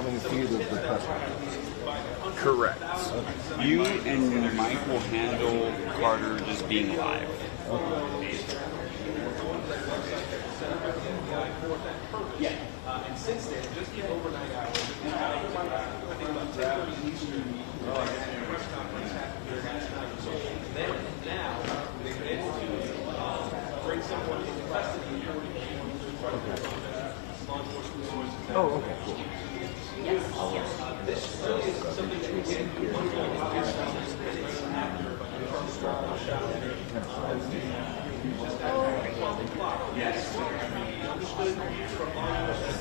having a feud with the customer. Correct. Okay. You and Mike will handle Carter just being live. Okay. Yeah. And since then, just the overnight hours, I think about 10:30 Eastern, press conference happened here last night. So then and now, they've been able to bring someone into custody here in front of law enforcement sources. Oh, okay, cool. Yes. This really is something that we did do one point minutes after the first shot. Just after 12 o'clock. Yes. Understood from law enforcement.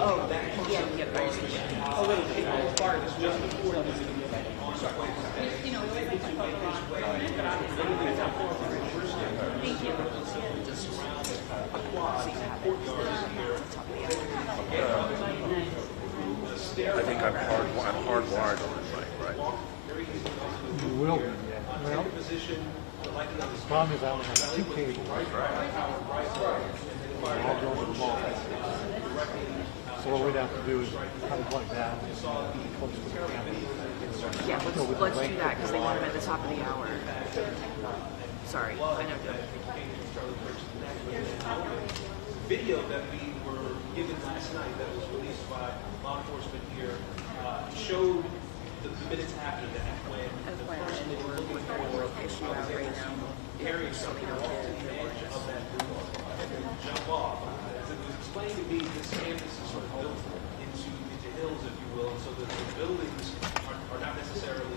Oh, that yeah, we get back. Oh, wait, the part is just before the you know, thank you. I think I'm hardwired on it, right? You will be, yeah. Well, the problem is I only have 2 cables. I'll go to the mall. So what we'd have to do is kind of plug that close to the camera. Yeah, let's do that because they want them at the top of the hour. Sorry, I know. Video that we were given last night that was released by law enforcement here showed the minutes after that when the person they were looking for was able to carry something off the edge of that room and then jump off. As it was explained to me, this campus is sort of built into hills, if you will, so that the buildings are not necessarily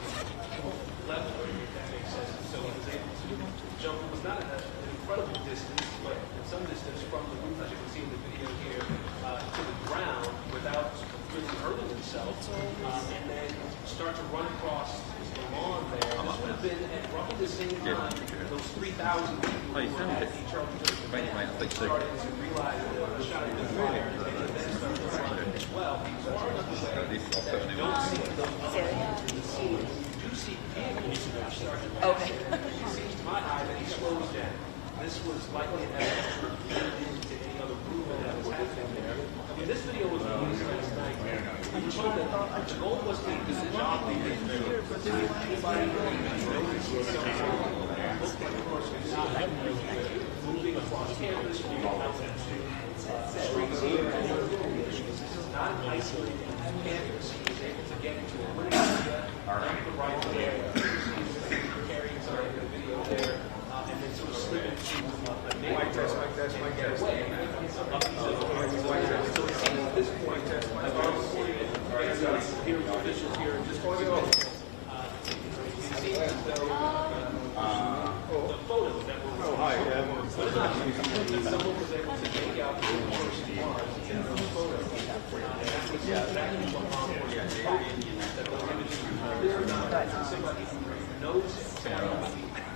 level, if that makes sense. So he was able to jump. It was not an incredible distance, but in some distance from the roof, as you can see in the video here, to the ground without really hurting himself, and then start to run across the lawn there. This would have been at roughly the same time those 3,000 people who were at the Charlie Kirk started to realize the shot of the fire and then started to run as well. So far enough away that you don't see those in the scene. You do see vehicles start to pass. Okay. It seems to my eye that he slows down. This was likely an effort to get into any other movement that was happening there. I mean, this video was released last night. We were told that the goal was to do the job they did there. But to anybody who noticed someone looked like a person moving across campus, moving out to streets here. This is not an isolated campus. He was able to get into a room the right there. Carrying something in the video there. And then sort of slip into a neighborhood and get away. So it seems at this point, like our reporting here with officials here, just for the it seems as though the photos that were someone was able to take out the first one in those photos. And that was exactly what law enforcement did. That those images were clear enough that somebody who knows him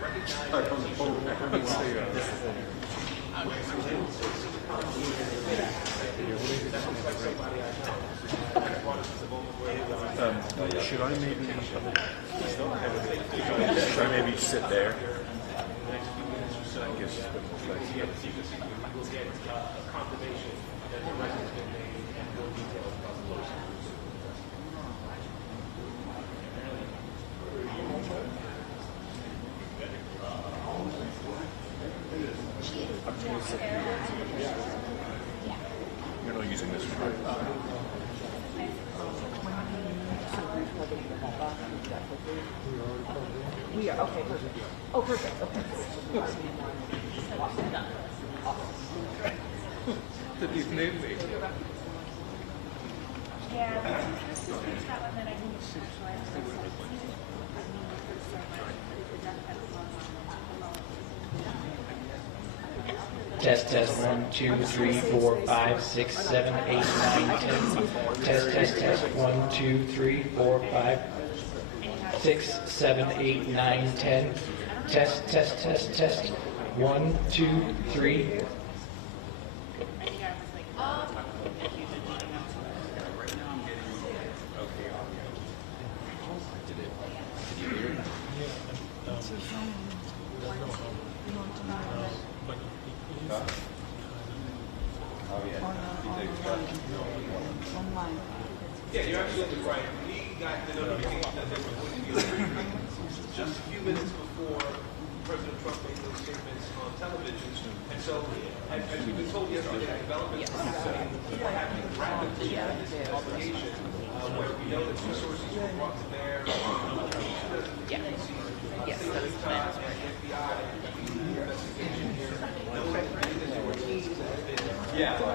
recognized from the photo. Should I maybe sit there? I guess. You're not using this one, right? We are, okay, perfect. Oh, perfect, okay. Did you name me? Yeah, this is that one that I think is Test, test, 1, 2, 3, 4, 5, 6, 7, 8, 9, 10. Test, test, test, 1, 2, 3, 4, 5, 6, 7, 8, 9, 10. Test, test, test, test. 1, 2, 3. Yeah, you're absolutely right. We got the notification that there was going to be a briefing just a few minutes before President Trump made those statements on television. And so, as we've been told yesterday, developments are happening rapidly in this investigation, where we know that two sources were brought to bear, Yes, that is the plan. FBI, investigation here. Those are teams that have been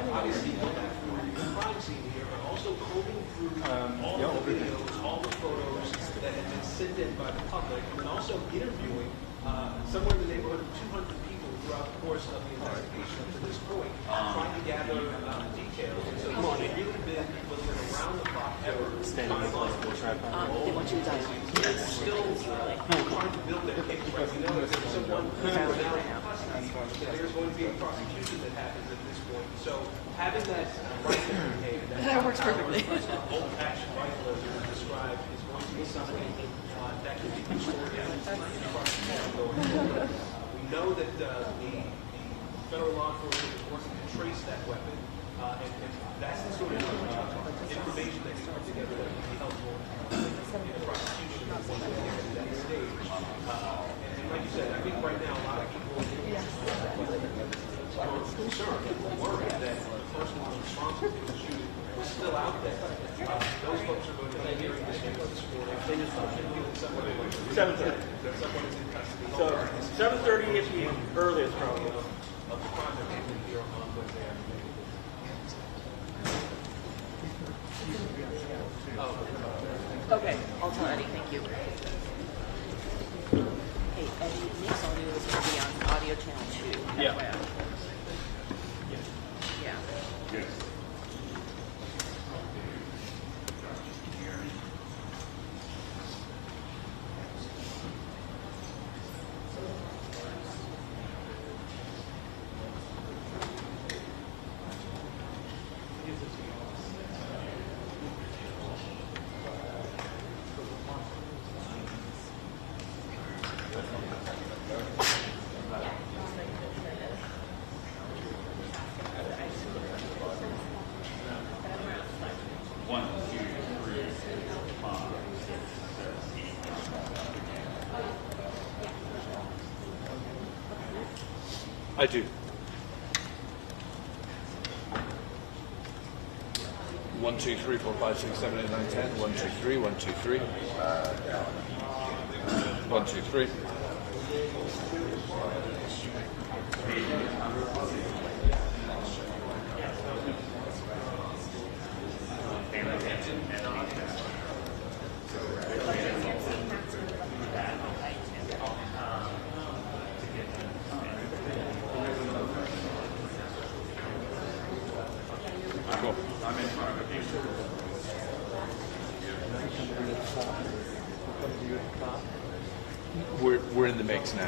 obviously going after the crime scene here, but also combing through all the videos, all the photos that have been sent in by the public, and also interviewing somewhere in the neighborhood of 200 people throughout the course of the investigation up to this point, trying to gather details. And so it's really been a little bit around the clock effort by law enforcement. They want you to die. They're still trying to build their case, right? We know that there's someone who's now in custody, that there's going to be a prosecution that happens at this point. So having that rifle in hand, That works perfectly. bolt-action rifle, as it was described, is going to be something that can be restored in the prosecution going forward. We know that the federal law enforcement is working to trace that weapon, and that's the sort of information that can come together that can be helpful in the prosecution once we get to that stage. And like you said, I think right now a lot of people are concerned and worried that the person who was responsible for the shooting was still out there. Those folks are going to be hearing this news this morning. They just feel that someone is 7:30. someone is in custody. So 7:30 is the earliest probably. Of the crime that happened here on Wednesday afternoon. Okay, I'll tell Eddie, thank you. Hey, Eddie, Nick's audio is going to be on audio channel 2. Yeah. FYI. Yeah. I do. 1, 2, 3, 4, 5, 6, 7, 8, 9, 10. 1, 2, 3, 1, 2, 3. 1, 2, 3. Cool. We're in the mix now.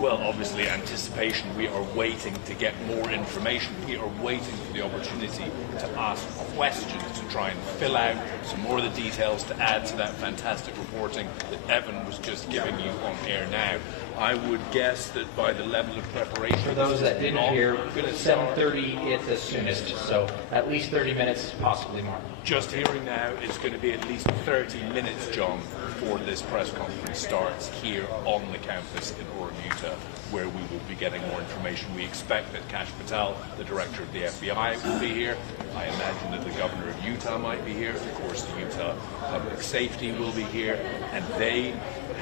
Well, obviously, anticipation. We are waiting to get more information. We are waiting for the opportunity to ask questions, to try and fill out some more of the details, to add to that fantastic reporting that Evan was just giving you on air now. I would guess that by the level of preparation... For those that didn't hear, going to start. 7:30 at the soonest, so at least 30 minutes, possibly more. Just hearing now, it's going to be at least 30 minutes, John, before this press conference starts here on the campus in Orem, Utah, where we will be getting more information. We expect that Kash Patel, the director of the FBI, will be here. I imagine that the governor of Utah might be here. Of course, the Utah Public Safety will be here. And they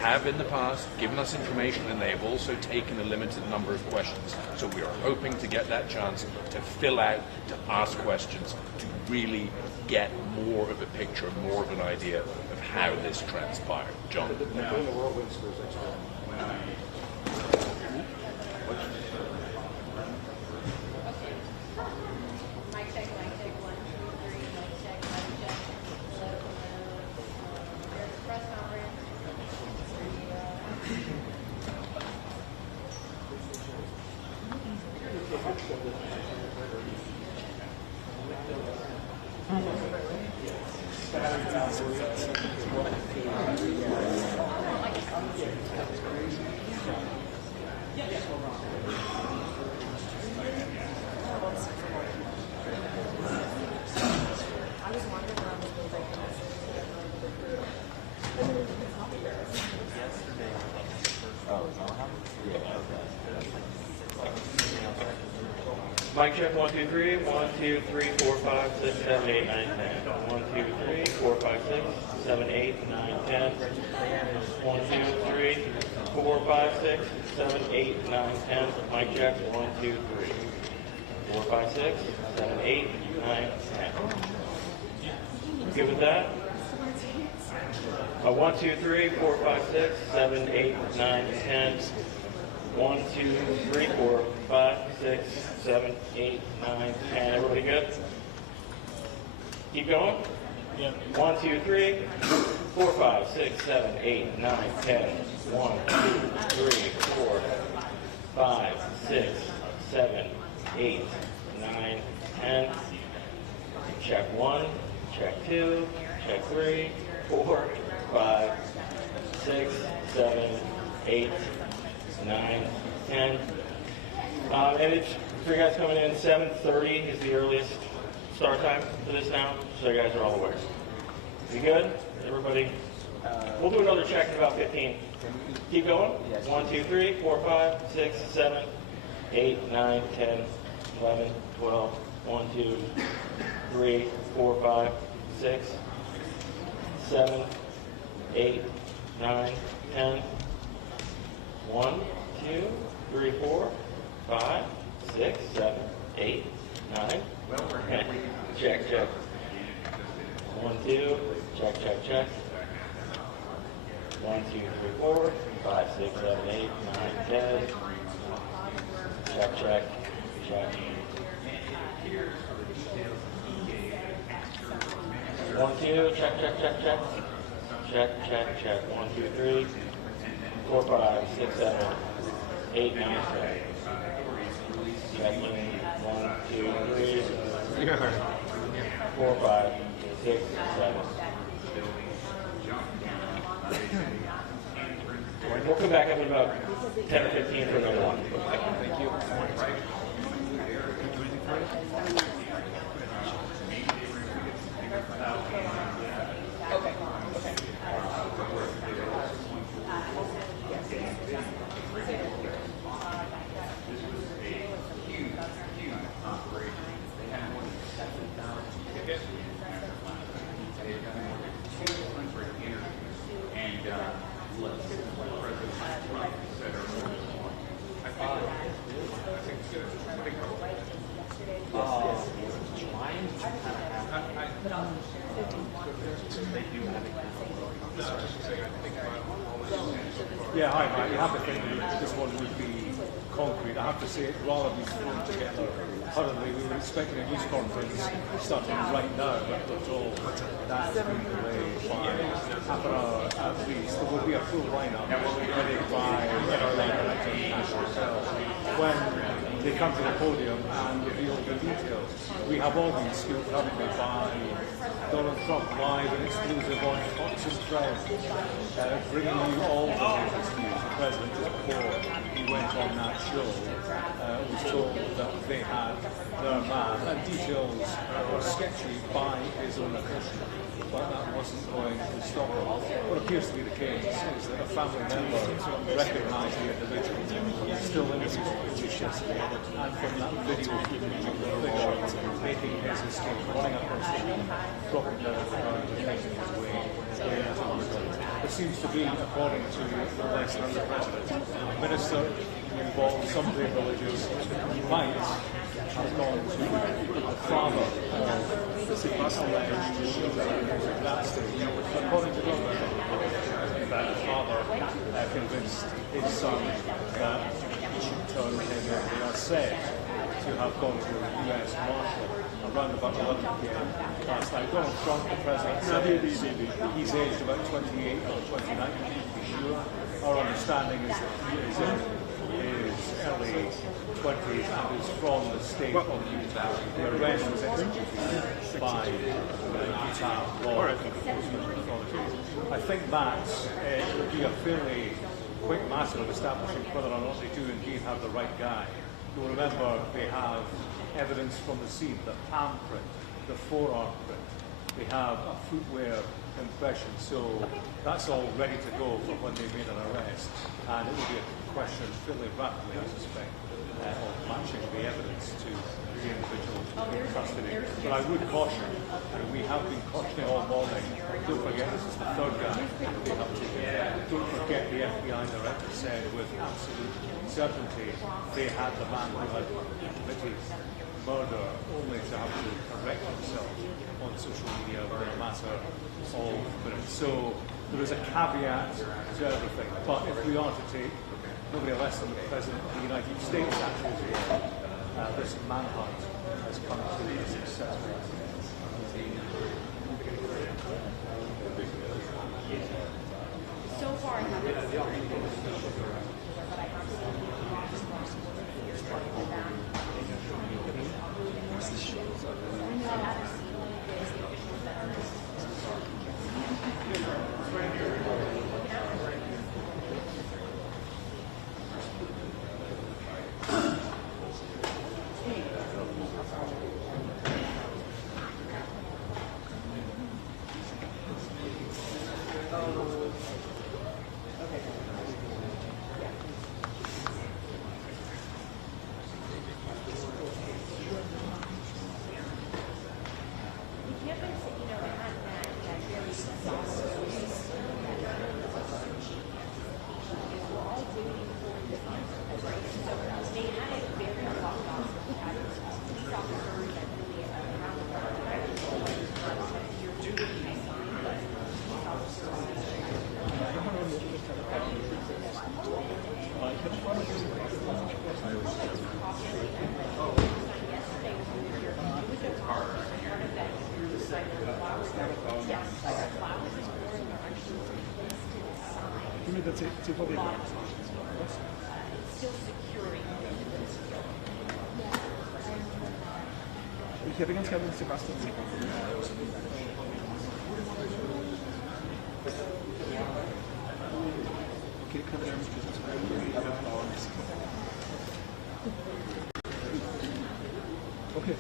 have in the past given us information, and they have also taken a limited number of questions. So we are hoping to get that chance to fill out, to ask questions, to really get more of a picture, more of an idea of how this transpired. John. Mic check, 1, 2, 3, 1, 2, 3, 4, 5, 6, 7, 8, 9, 10. 1, 2, 3, 4, 5, 6, 7, 8, 9, 10. 1, 2, 3, 4, 5, 6, 7, 8, 9, 10. Mic check, 1, 2, 3, 4, 5, 6, 7, 8, 9, 10. Good with that? 1, 2, 3, 4, 5, 6, 7, 8, 9, 10. 1, 2, 3, 4, 5, 6, 7, 8, 9, 10. Everybody good? Keep going? Yeah. 1, 2, 3, 4, 5, 6, 7, 8, 9, 10. 1, 2, 3, 4, 5, 6, 7, 8, 9, 10. Check 1, check 2, check 3, 4, 5, 6, 7, 8, 9, 10. And it's for you guys coming in, 7:30 is the earliest start time for this now, so you guys are all aware. You good? Everybody? We'll do another check in about 15. Keep going. 1, 2, 3, 4, 5, 6, 7, 8, 9, 10, 11, 12. 1, 2, 3, 4, 5, 6, 7, 8, 9, 10. 1, 2, 3, 4, 5, 6, 7, 8, 9. 10. Check, check. 1, 2, check, check, check. 1, 2, 3, 4, 5, 6, 7, 8, 9, 10. Check, check, check. 1, 2, check, check, check, check. Check, check, check. 1, 2, 3, 4, 5, 6, 7, 8, 9, 10. Checking. 1, 2, 3, 4, 5, 6, 7. We'll come back up in about 10 or 15 for another one. Thank you. Yeah, hi, Mike. You have to think that this one would be concrete. I have to say, rather than thrown together hurriedly, we were expecting a news conference starting right now, but we're told that's been delayed by half an hour at least. There will be a full lineup ready by our director and national sales when they come to the podium and reveal the details. We have all been scooped, haven't we, by Donald Trump live and exclusive on Fox and Friends, bringing you all the latest news. The president, just before he went on that show, was told that they had their man, and details were sketchy by his own official, but that wasn't going to stop him. What appears to be the case is that a family member recognised the individual, still interviewed the police yesterday, and from that video footage of the figure making his escape, running across the room, dropping down the ground and making his way into Rueda. There seems to be, according to the list and the president, a minister involved, somebody religious, might have gone to the father of the alleged shooter at that stage. According to government, that the father convinced his son that he should turn him in. They are said to have gone to a US Marshal around about 11 p.m. last night. Donald Trump, the president, said he's aged about 28 or 29, to be sure. Our understanding is that he is in his early 20s and is from the state of Utah. The arrest was executed by Utah law enforcement authorities. I think that it would be a fairly quick matter of establishing whether or not they do indeed have the right guy. You'll remember they have evidence from the scene, the palm print, the forearm print. They have a footwear impression, so that's all ready to go for when they made an arrest. And it will be a question fairly rapidly, I suspect, of matching the evidence to the individual in custody. But I would caution, and we have been cautioning all morning, don't forget this is the third guy they have taken. Don't forget the FBI director said with absolute certainty they had the man who had committed murder, only to have to correct himself on social media within a matter of minutes. So there is a caveat to everything. But if we are to take nobody less than the President of the United States actually word, this manhunt has come to a successful. So far, I haven't. Ich hätte ganz gerne mit Sebastian okay, können wir nicht okay.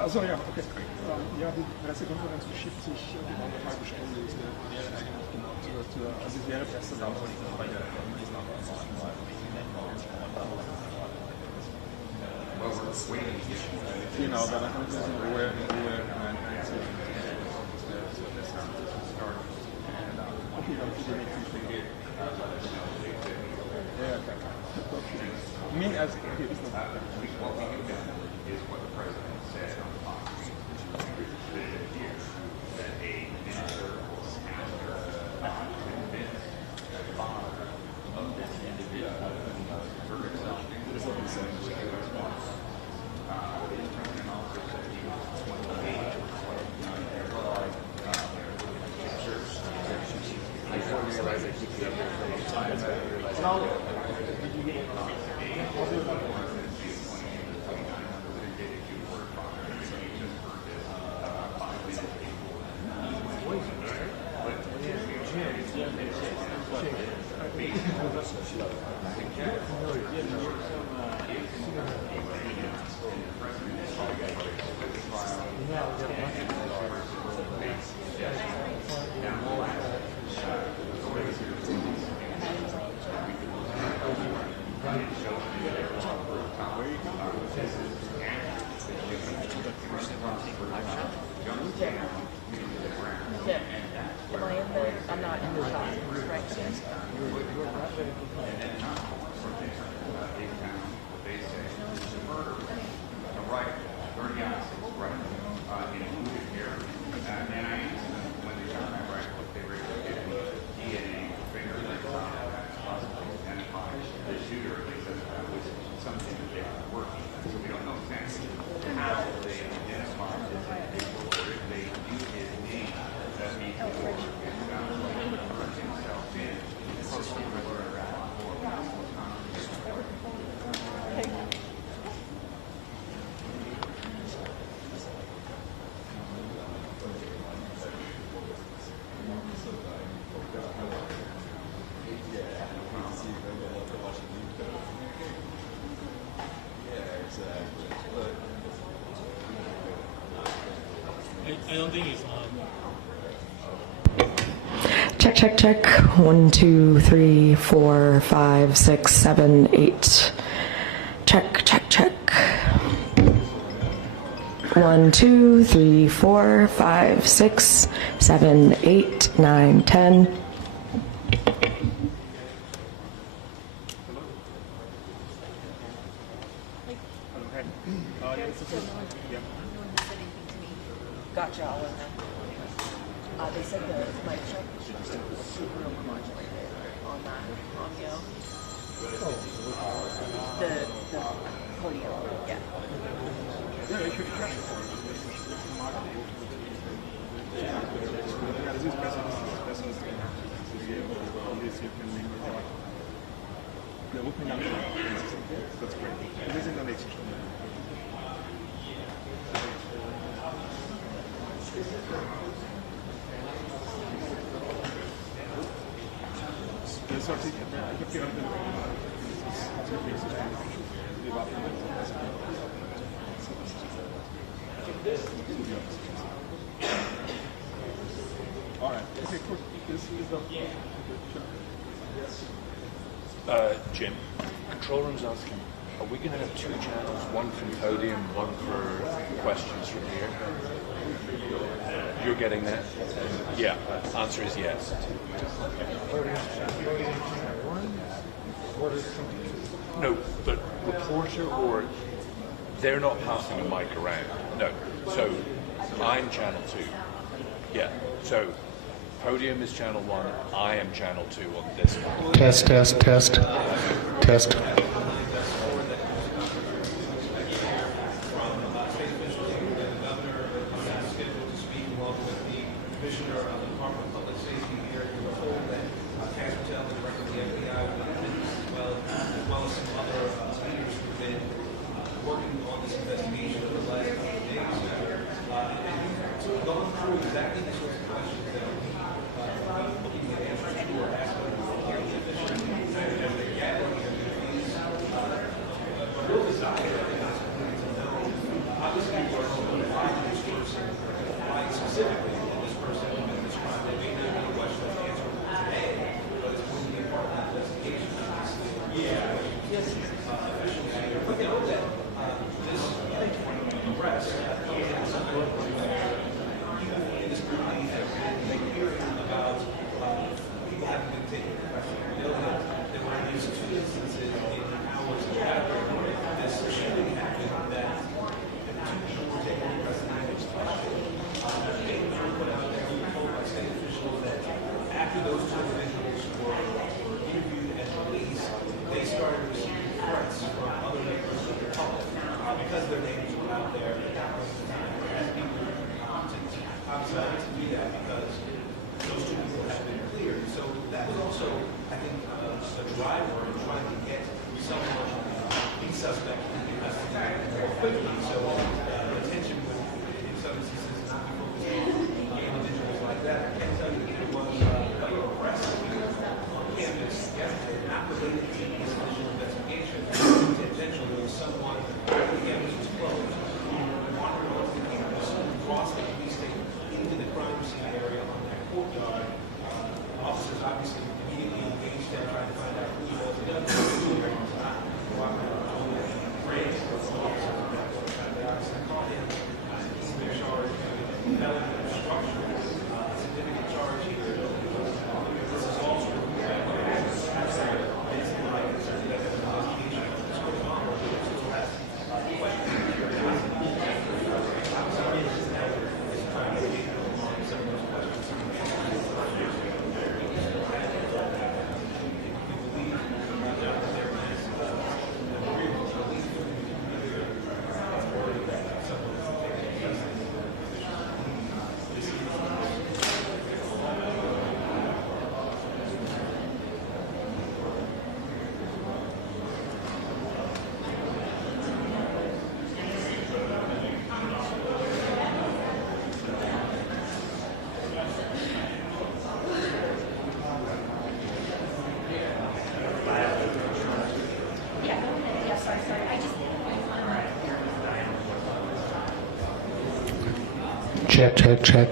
Also ja, okay. Ja, die Pressekonferenz verschiebt sich um eine halbe Stunde. Ist genau also es wäre besser da. Genau, dann kann man in Ruhe einziehen. Okay, dann für die nächsten Schritte. Ja, klar. Mir als okay, ist noch. they keep you there for a long time. And they realize, I'm not in the top, right? I don't think it's Check, check, check. 1, 2, 3, 4, 5, 6, 7, 8. Check, check, check. 1, 2, 3, 4, 5, 6, 7, 8, 9, 10. Gotcha, all in there. They said the mic check was super overmodulated on that audio. The podium, yeah. That's great. This is the next one. All right. Okay, cool. This is the... Jim, control room's asking, are we going to have 2 channels, one from podium, one for questions from here? You're getting that? Yeah, answer is yes. No, but reporter or they're not passing a mic around. No. So I'm channel 2. Yeah. So podium is channel 1. I am channel 2 on this one. Test, test, test, test. also, I think, the driver in trying to get someone, the suspect, more quickly. So attention would, in some instances, not be focused on individuals like that. I can tell you that there was a arrest on campus yesterday, not related to this initial investigation. Intentionally, there was someone, the campus was closed, wandering off the campus, crossed the police station into the crime scene area on that courtyard. Officers obviously immediately engaged in trying to find out who he was. They don't know who he was. Praise for the officers at that point. They obviously caught him. He's been charged with felony obstruction. Significant charge here. This is also Check, check, check.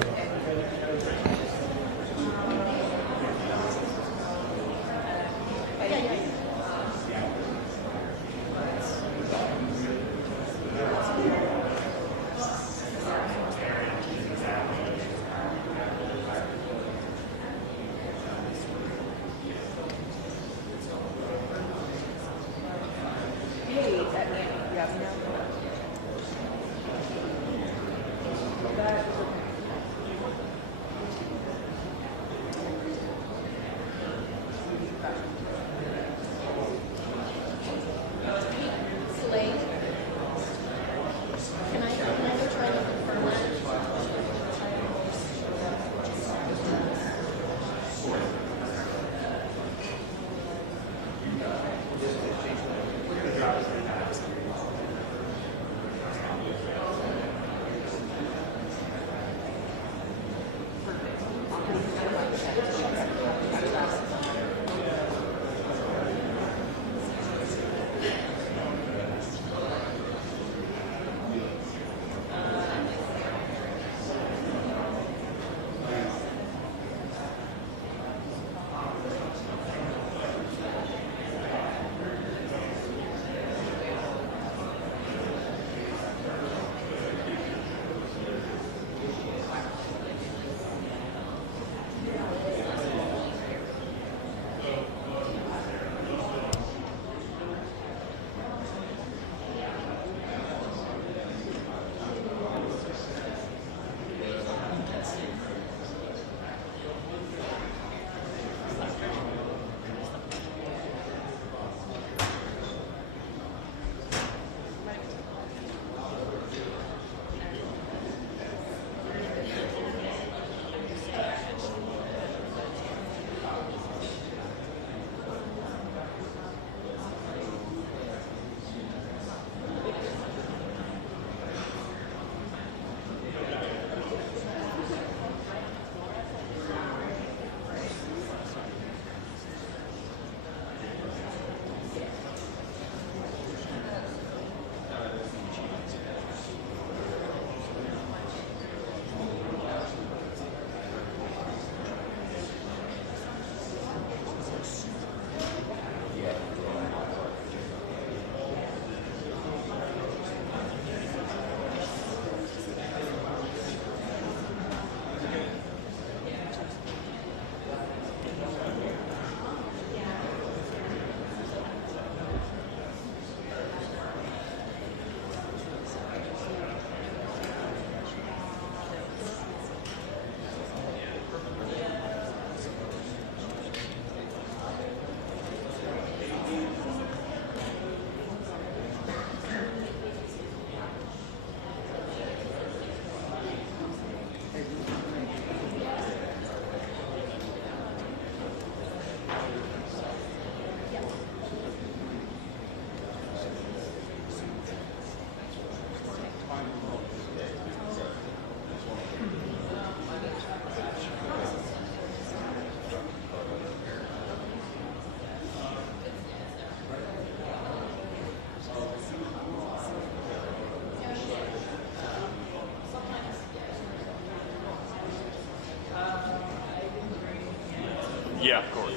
Yeah, of course.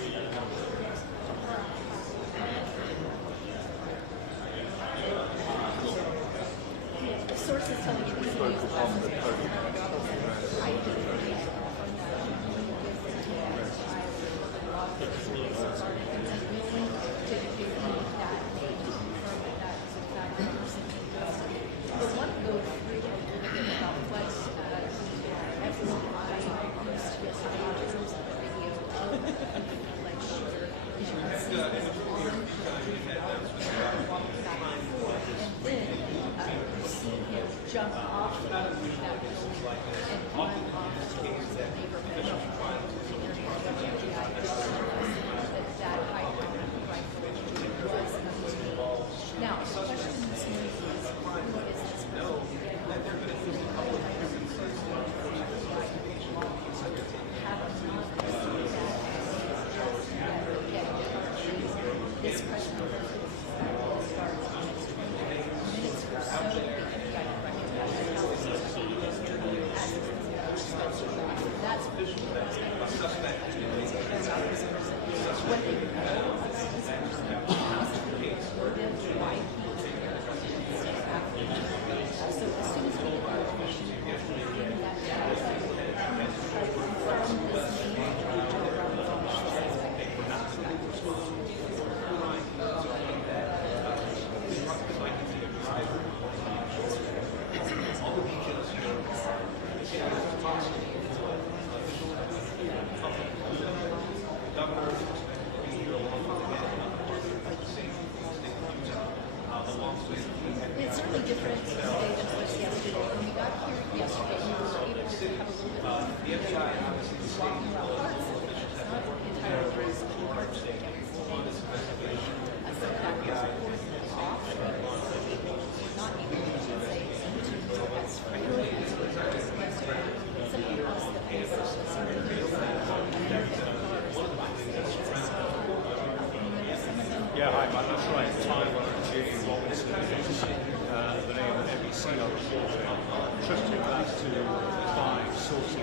Sources telling you this Focus on the podium. jump off of that building and run off towards the neighborhood. That high-powered rifle was obtained. Now, the question this morning is, who is this person? This question starts on its 20 minutes or so. That's what they know about this person, why he steps back. So as soon as we get the information, confirm this name. It's certainly different today than it was yesterday. When we got here yesterday, we were able to have a little bit more walking around parts. It's not entirely very secure. So that was off. Not able to say to as frequently as something else that Yeah, hi, Matt. That's right. Tyler J. Robinson is the name of NBC reporter. Trusting that to 5 sources.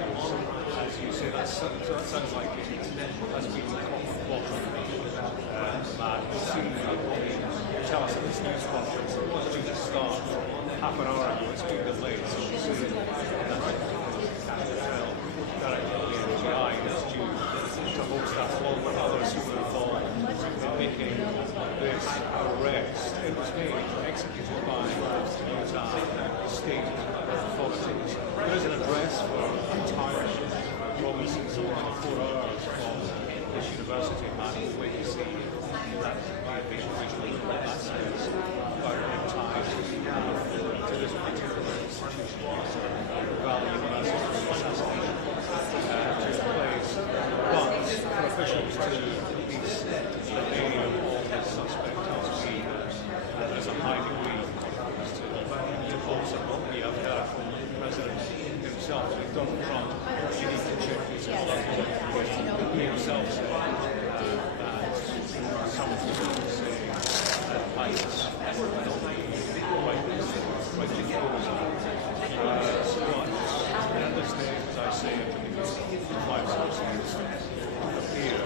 As you say, that sounds like it has been caught. Matt, you'll see tell us at this news conference it was due to start half an hour ago. It's been delayed, so we'll see NGI is due to host that along with others who were involved in making this arrest. It was made, executed by Utah State authorities. There is an address for Tyler Robinson, so 4 hours from this university, man, where you see that visual that says about the ties to this particular institution. Valley University assassination took place. But for officials to release the name of the suspect has been there's a high degree of confidence to bolster what we have heard from the president himself. With Donald Trump, you need to check this out. He himself said that some people say that ISIS will not be quite at this stage, as I say, at the beginning, 5 sources appear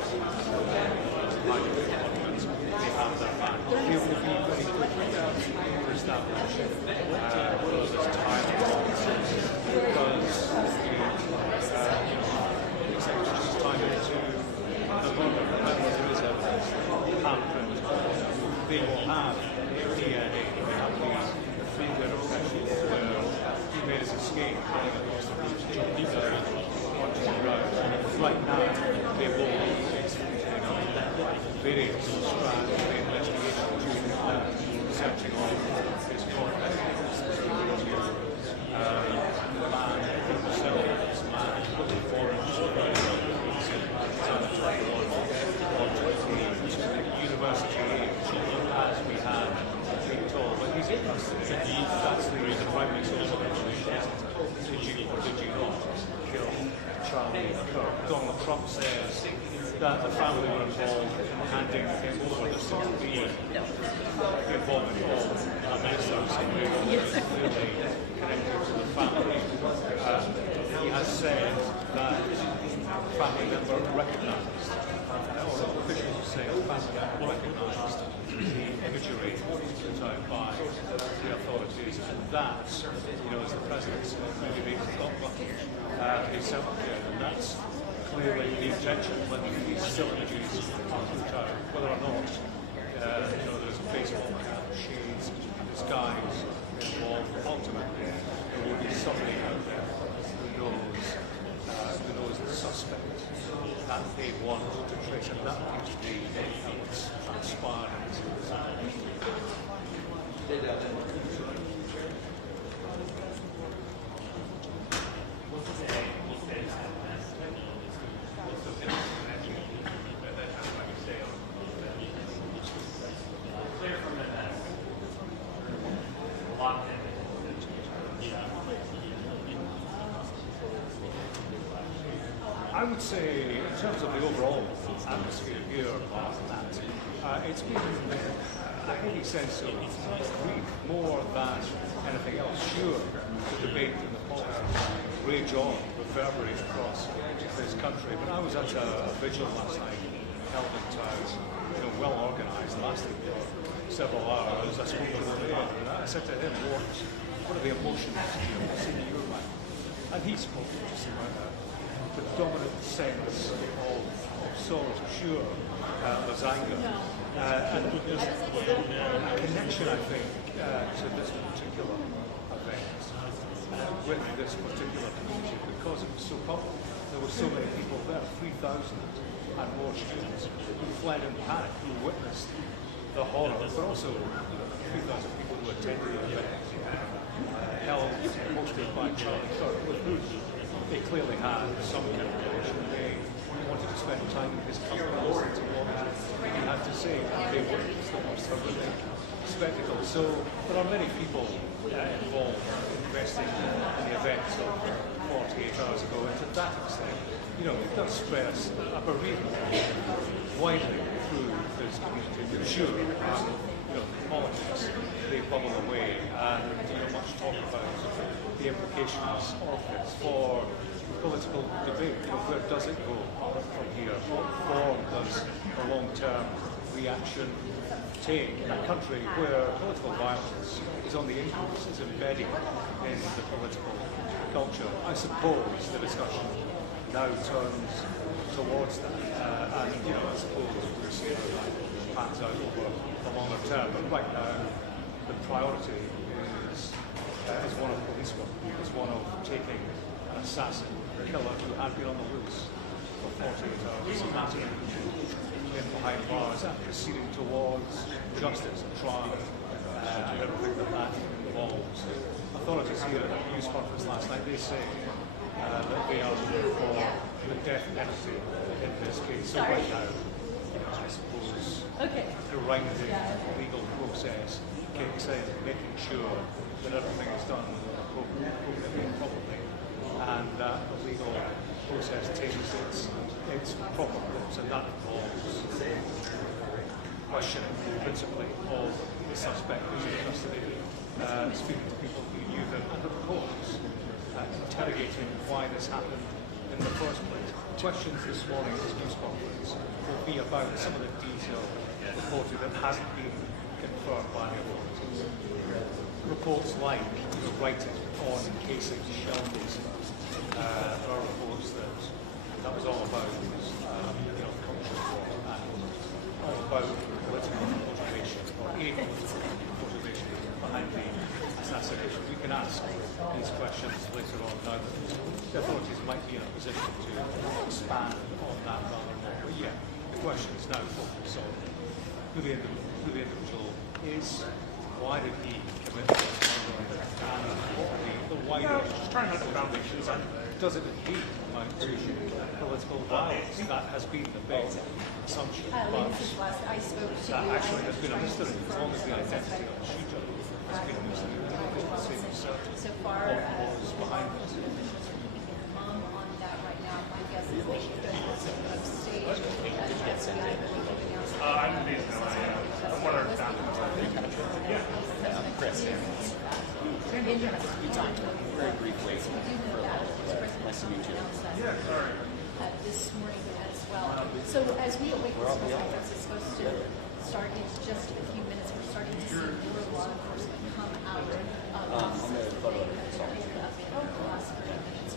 high degree of confidence. They have that back. They will be very quickly to establish whether this time because the execution's time into the moment whether there is evidence handprint. They will have DNA, they have the fingerprint where he made his escape running across the beach, jumping down onto the ground. Right now, they will be executing various strands of the investigation during searching on his contact. The man himself, this man looking for him, university as we have been told. But he's indeed, that's the primary source of information. Did you or did you not kill Charlie Kirk? Donald Trump says that the family were involved in handing him over the security involvement of a minister of somebody clearly connected to the family. He has said that family member recognised machinery put out by the authorities, and that, as the President said, maybe makes it not lucky. Is self-care, and that's clearly the intention when these facilities are put out, whether or not there's a baseball cap, shades, disguise involved. Ultimately, there will be somebody out there who knows the suspect that they want to trace, and that needs to be how it's transpired. I would say, in terms of the overall atmosphere here, it's been a heavy sense of grief more than anything else. Sure, the debate and the politics rage on, reverberate across this country. But I was at a vigil last night, held in town, well organised, lasted for several hours. I spoke to Rueda, and I said to him, what are the emotions what's in your mind? And he spoke just about the dominant sense of sorrow, sure, there's anger, and there's a connection, I think, to this particular event with this particular community because it was so popular. There were so many people there, 3,000 and more students who fled in panic, who witnessed the horror, but also 3,000 people who attended the event, held, hosted by Charlie Kirk, with whom they clearly had some kind of connection. They wanted to spend time with his company, listen to what he had to say. They witnessed the most horrific spectacle. So there are many people involved investing in the events of 48 hours ago, and to that extent, it does spread a bereavement widely through this community. Sure, politics, they bubble away, and much talk about the implications of this for political debate. Where does it go from here? What form does a long-term reaction take in a country where political violence is on the increase, is embedded in the political culture? I suppose the discussion now turns towards that, and I suppose we'll see how that pans out over the longer term. But right now, the priority is one of police work, is one of taking an assassin, a killer who had been on the loose for 48 hours, massing in behind bars and proceeding towards justice, a trial, and everything that involves. Authorities here at the news conference last night, they say that they are looking for the death penalty in this case. So right now, I suppose the right legal process kicks in, making sure that everything is done appropriately and properly, and that the legal process takes its proper course, and that involves questioning principally of the suspect who's in custody, speaking to people who knew them, and of course interrogating why this happened in the first place. Questions this morning at this news conference will be about some of the detail reported that hasn't been confirmed by the authorities. Reports like writing on casing, shell casings. There are reports that was all about culture war and all about political motivation or a political motivation behind the assassination. We can ask these questions later on now that the authorities might be in a position to expand on that rather more. But yeah, the question is now focused on who the individual is, why did he commit this murder, and what would be the wider foundations, and does it indeed amount to political violence? That has been the big assumption, but that actually has been a mystery as long as the identity of the shooter has been a mystery. Nobody can say for certain what was behind this. On that right now, my guess is they should upstage I'm based on one of our founders. Chris. We talked very briefly. Nice to meet you. Yeah, sorry. This morning as well. So as we await this conference, it's supposed to start in just a few minutes, we're starting to see more law enforcement come out of the last 30 minutes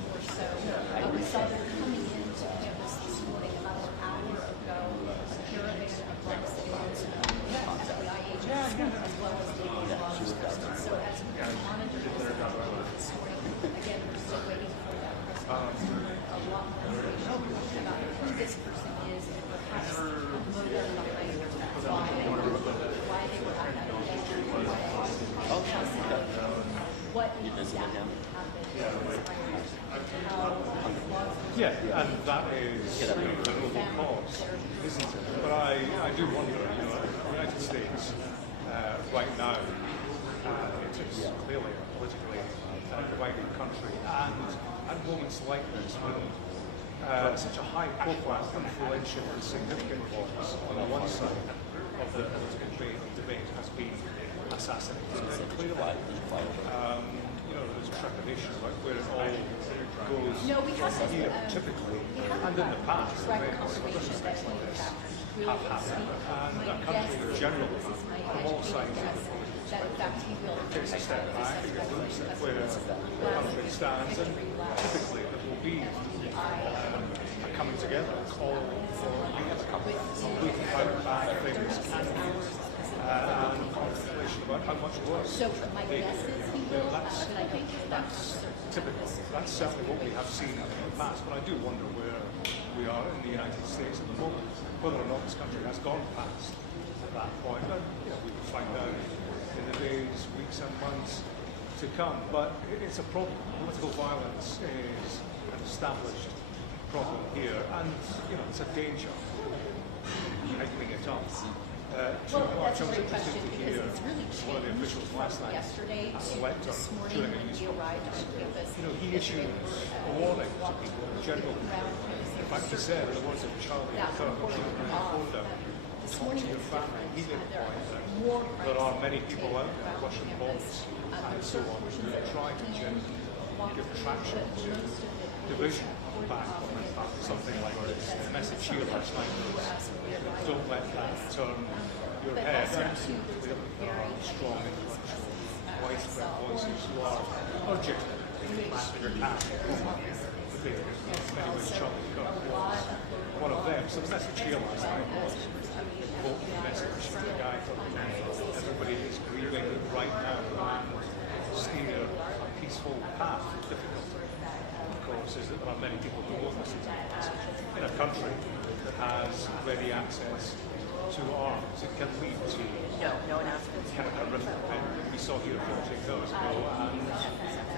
or so. We saw them coming into campus this morning about an hour ago, a caravan of representatives FBI agents as well as local law enforcement. So as we monitor this morning, again, we're still waiting for that press conference. A lot more information about who this person is and perhaps the motive behind why they were at that event, what exactly happened, Yeah, and that is a noble cause, isn't it? But I do wonder, the United States right now, it is clearly a politically divided country, and at moments like this, when such a high-profile, influential, and significant voice on the one side of the political debate has been assassinated, and clearly, there's trepidation about where it all goes here, typically, and in the past, have happened, and a country generally, from all sides of the politics, takes a step back, looks at where the country stands, and typically there will be a coming together, a call for looking how bad things can be, and contemplation about how much worse. So my guess is he will, but I think that's typical. That's certainly what we have seen in the past, but I do wonder where we are in the United States at the moment, whether or not this country has gone past that point. And, we will find out in the days, weeks and months to come. But it's a problem. Political violence is an established problem here, and it's a danger heightening it up. Well, that's a great question because it's really changed one of the officials last night yesterday at to the lectern this morning during a when news he arrived on campus. he issued a warning to people in general. In fact, he said, in the words of Charlie Kirk, this talk to morning your it's family. He did there point are that more there are many people out there, Russian bombs and so on, who try to generally give traction to division back on something like this. The message here last night was, don't let that turn your head. And there are strong, influential, widespread voices who are urging your hand. In many ways, Charlie Kirk was one of them. So the message here last night was, quote the message from the guy from everybody is grieving right now and steer a peaceful path. Difficulty, of course, is that there are many people who won't listen to the message. In a country that has ready access to arms, it can lead to No one asked. kind of horrific event we saw here 14 years ago,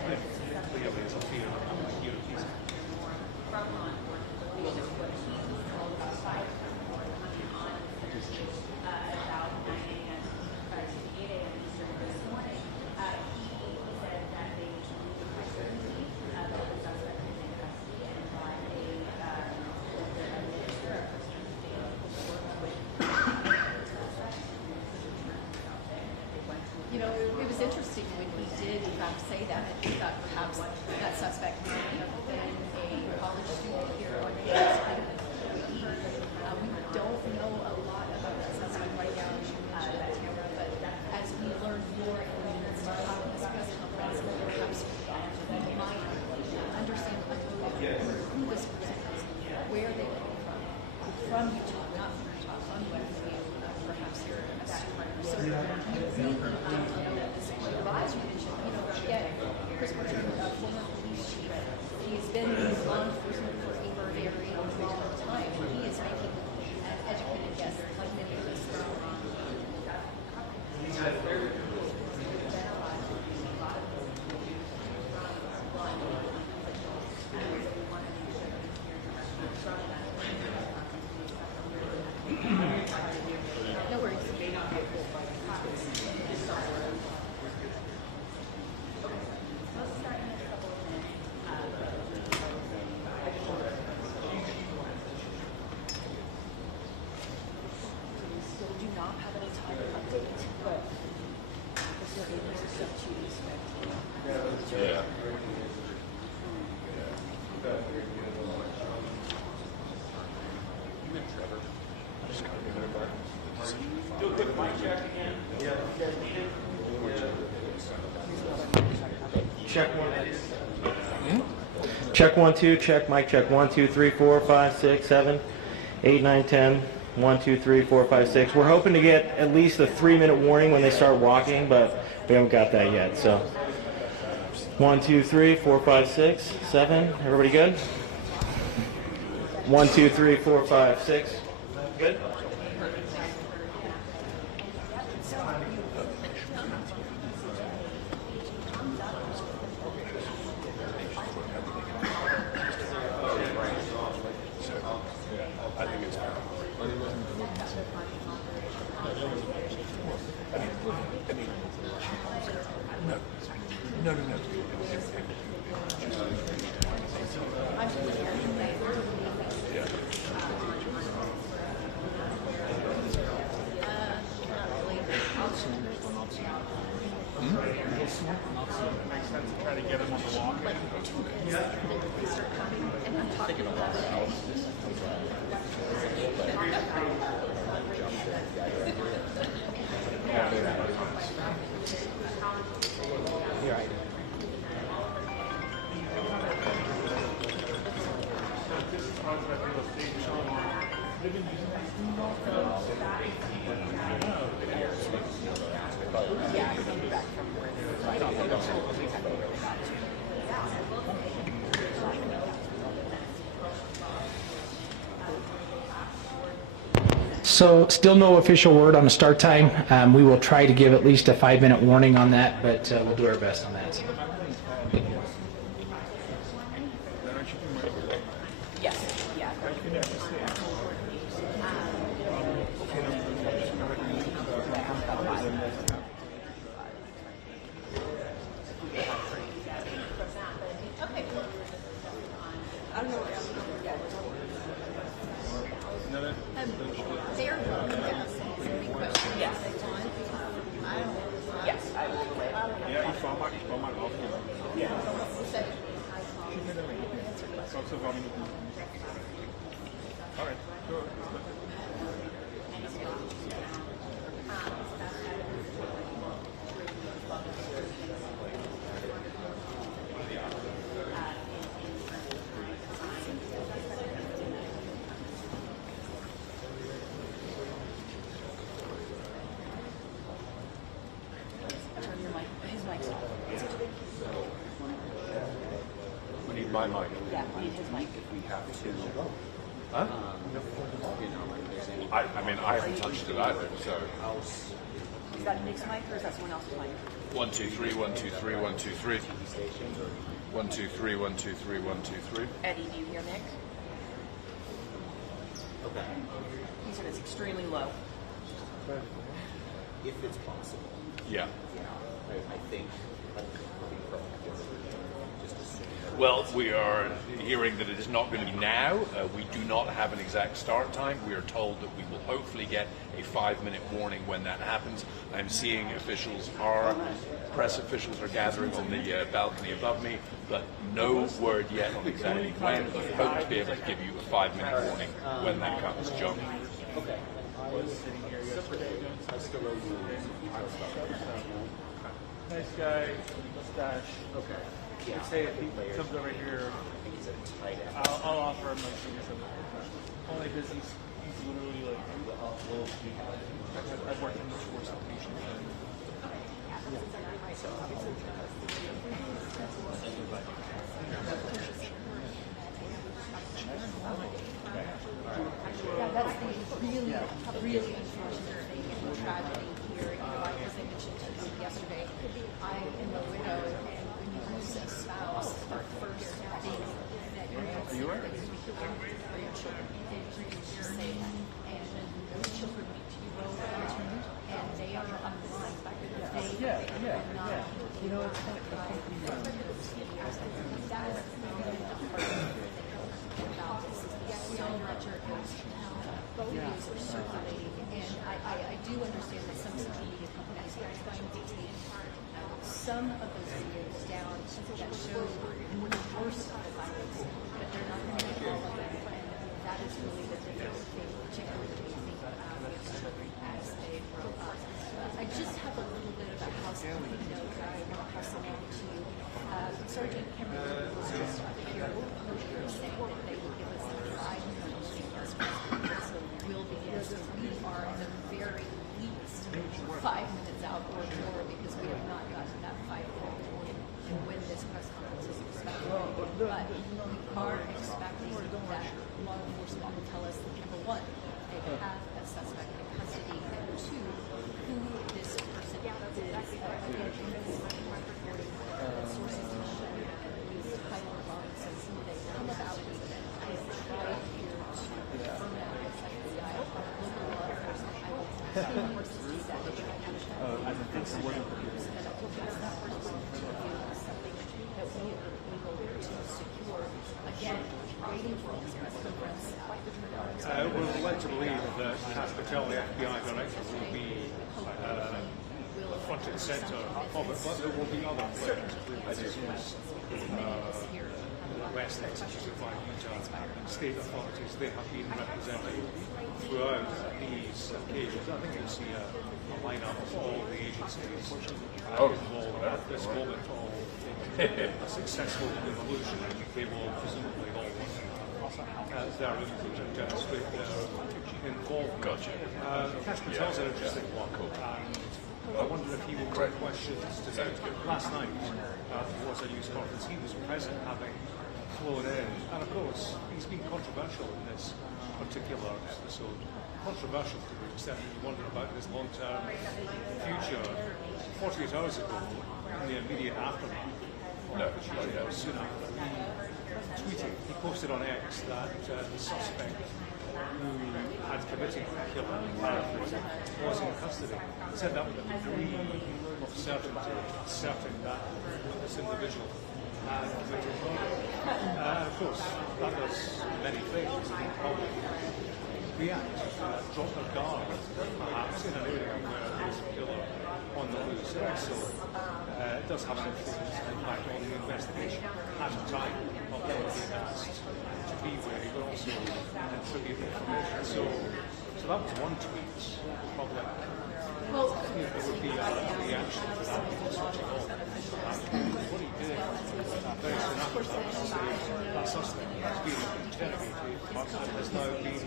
and clearly it's a fear that happened here. It was interesting when he did in fact say that, and he thought perhaps that suspect might have been a college student here on campus. We don't know a lot about that suspect right now, as you mentioned, Tamara, but as we learn more in the midst of having this press conference, perhaps we might understand the motive, who this person is, where they come from Utah, not from Utah, from Westview, perhaps here at Summer. So you again, Chris Porter, former police chief, he's been in law enforcement for a very long time, and he is making an educated guess, like many of us. No worries. Yeah. Do a quick mic check again. Yeah. Check one. Check 1 2. Check mic check 1 2 3 4 5 6 7 8 9 10. 1 2 3 4 5 6. We're hoping to get at least a 3-minute warning when they start walking, but we haven't got that yet. So 1 2 3 4 5 6 7. Everybody good? 1 2 3 4 5 6. Good. Try to get him on the walk. So still no official word on the start time. We will try to give at least a 5-minute warning on that, but we'll do our best on that. Yes, yeah. We need my mic. Yeah, we need his mic. We have to. Huh? You know, like there's any. I mean, I haven't touched it either, so. Is that Nick's mic or is that someone else's mic? 1 2 3 1 2 3 1 2 3. 1 2 3 1 2 3 1 2 3. Eddie, do you hear Nick? Okay. He said it's extremely low. If it's possible. Yeah. I think being proactive, just assuming that. Well, we are hearing that it is not going to be now. We do not have an exact start time. We are told that we will hopefully get a 5-minute warning when that happens. I'm seeing press officials are gathering on the balcony above me, but no word yet on exactly when. We hope to be able to give you a 5-minute warning when that comes. John. Okay. I was sitting here yesterday. I still owe you. Nice guy, mustache. Okay. I'd say if he comes over here, I'll offer him like some only because he's literally like I've worked in this force application. Yeah, that's the really unfortunate thing and tragedy here. You know, as I mentioned to you yesterday, I am a widow, and when you lose a spouse, our first thing that you're going to say that you speak for your children, and those children need to be well parented, and they are unblind. You know, it's kind of so much are photos are circulating, and I do understand that some social media companies are trying to take some of those videos down that show the worst of the violence, but they're not going to make all of them, and that is really the difficult thing, particularly when you think about those children as We're led to believe that Cash Patel, the FBI director, will be front and centre of it, but there will be other players, arrest executed by Utah state authorities. They have been represented throughout these occasions. I think you'll see a lineup of all the agencies involved at this moment of a successful conclusion. I think they will presumably all as their input and demonstrate their involvement. Gotcha. Cash Patel's an interesting one. I wonder if he will take questions today. Last night, there was a news conference. He was present, having flown in. And of course, he's been controversial in this particular episode. Controversial to the extent that you wonder about his long-term future. 48 hours ago, in the immediate aftermath, soon after, he tweeted, he posted on X that the suspect who had committed the killing, paraphrasing, was in custody. He said that with a degree of certainty, certain that this individual had committed murder. Of course, that does many things. They probably react, drop their guard, perhaps, in an area where there's a killer on the loose. It also does have an influence and impact on the investigation at the time of what being asked to be wary, but also contribute information. So that was one tweet. Probably there would be a reaction to that switching on. What he did very soon after that was to say that suspect has been interrogated and has now been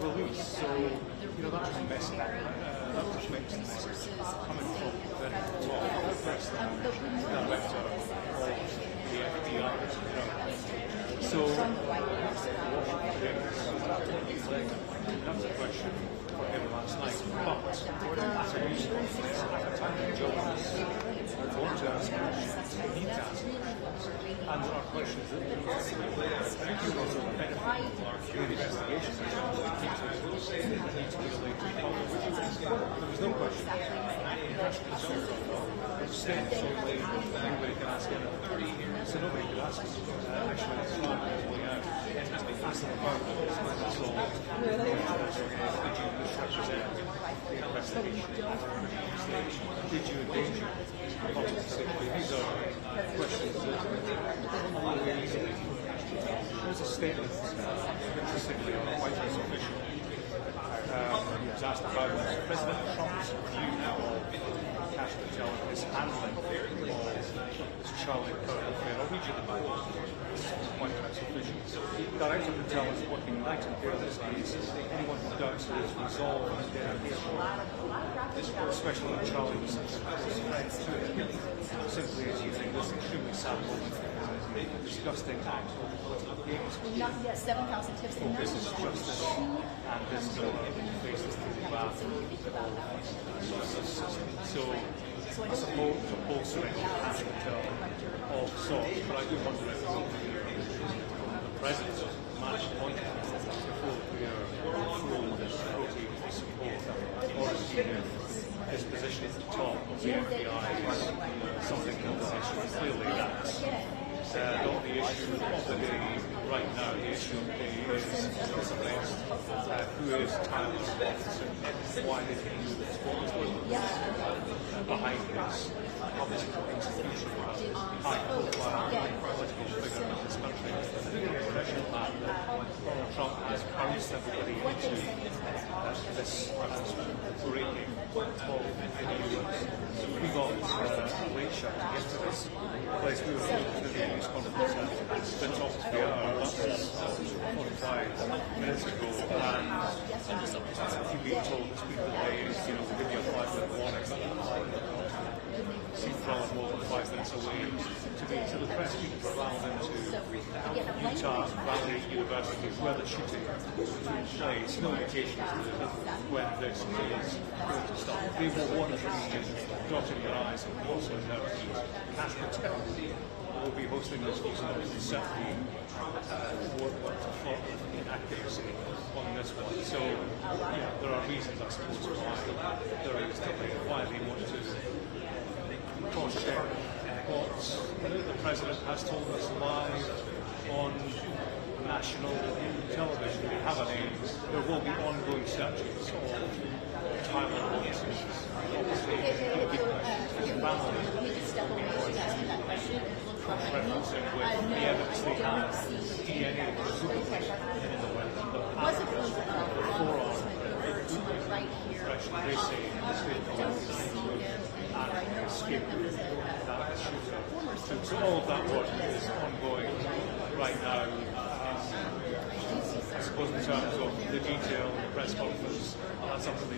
released. So, that was a message. That was mixed message coming from the very top press director of the FBI. So, that was a question for him last night. But as a news conference, at the time of Jones, we're going to ask questions, we need to ask questions, and there are questions that we need to ask. You want to benefit the investigation, need to be related to the public. There was no question. Statements only, anybody can ask anything. So nobody could ask us. Actually, it's not going out. Ask them about this. So, did you misrepresent the investigation? Did you endanger public safety? These are questions that there's a statement, interestingly, on a White House official. He was asked about President Trump's view of Cash Patel and his handling of this Charlie Kirk affair. I'll read you the quote. This is White House official. Director Patel is working night and day on this case. Anyone who doubts his resolve and dedication, especially when Charlie was such a close friend to him, simply is using this extremely sad moment as a disgusting act of political games. Yes, 7,000 tips. This is justice and this faces the wrath of the justice system. So I suppose a bolstering Cash Patel of sorts, but I do wonder if the President match point before we are full protein support, or his position at the top of the FBI is something of an issue. Clearly that's not the issue of the day right now. The issue of the day is this arrest. Who is Tyler's officer? Why did he do this? What was behind this political institution? High-profile political figure in this country. I do get the impression that Donald Trump has pounced everybody into this breaking of videos. We got a late show to get to this place. We were in the news conference at the top of the hour. That was 45 minutes ago. And you've been told it's been delayed, we'll give you a 5-minute warning. Seems rather more than 5 minutes away to be. So the press people traveled into Utah Valley University where the shooting took place. No indication as to when this is going to start. They will want to be dotting their eyes and crossing their T's. Cash Patel will be hosting this news conference, certainly work to follow in accuracy on this one. So, there are reasons, I suppose, why has told us live on national television, we have a name, there will be ongoing searches of Thailand witnesses. Obviously, it will be questions. It's valid. Referencing with the evidence they have, DNA presumably in the West, the forearm, they say in the state and escape that shooter. So all of that work is ongoing right now. I suppose in terms of the detail of the press conference, that's up to the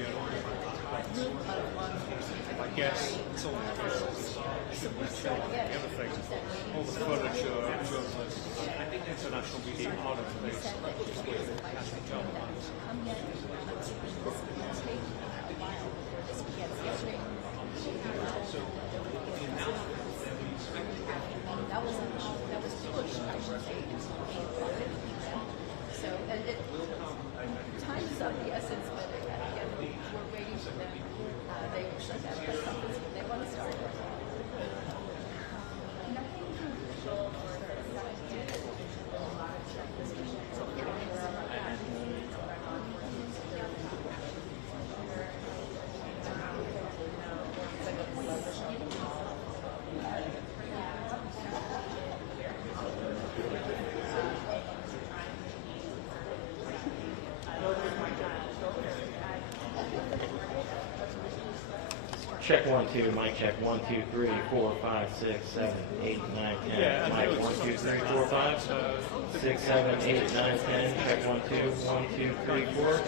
I guess it's all everything, all the furniture, journalists, international media out of place. Just wait for national television. Time is of the essence, but again, we're waiting for them. They said that they want to start. Check 1 2, mic check 1 2 3 4 5 6 7 8 9 10. Yeah, mic 1 2 3 4 5 6 7 8 9 10. Check 1 2 1 2 3 4.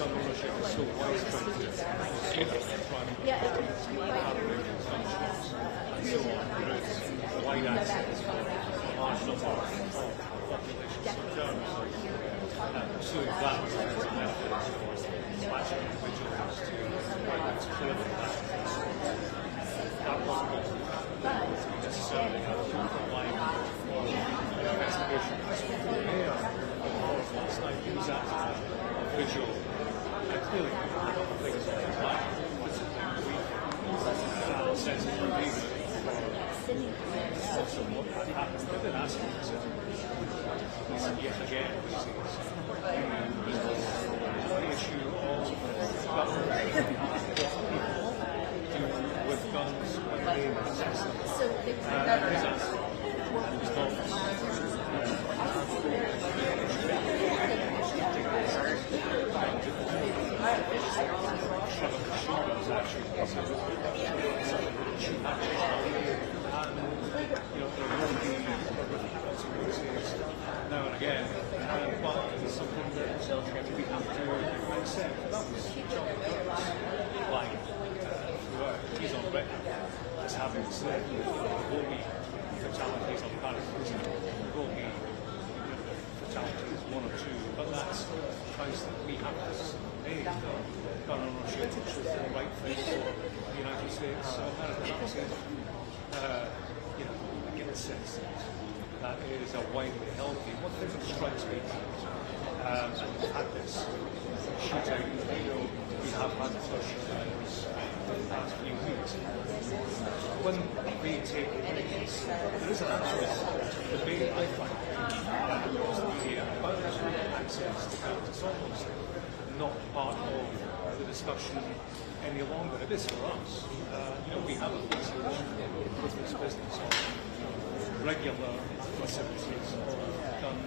That is a widely held view. One thing that strikes me, and we've had this shooting, we have had such in the past few weeks. When they take place, there is an actual debate, I find, across the media about access to guns. It's almost not part of the discussion any longer. It is for us. We have a piece of business on regular facilities of gun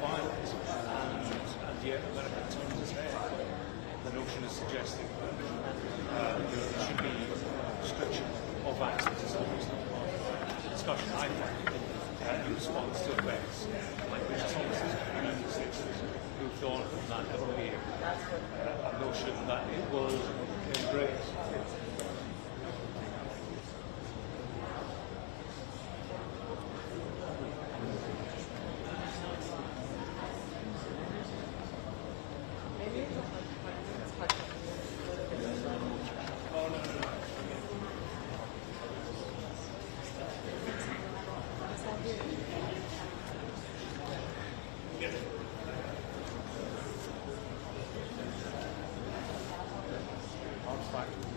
violence, and yet America turns its head. The notion is suggesting that there should be restriction of access to almost not part of the discussion, I find, in response to events like British Thomas's the United States has moved on from that earlier a notion that it will embrace. Fact.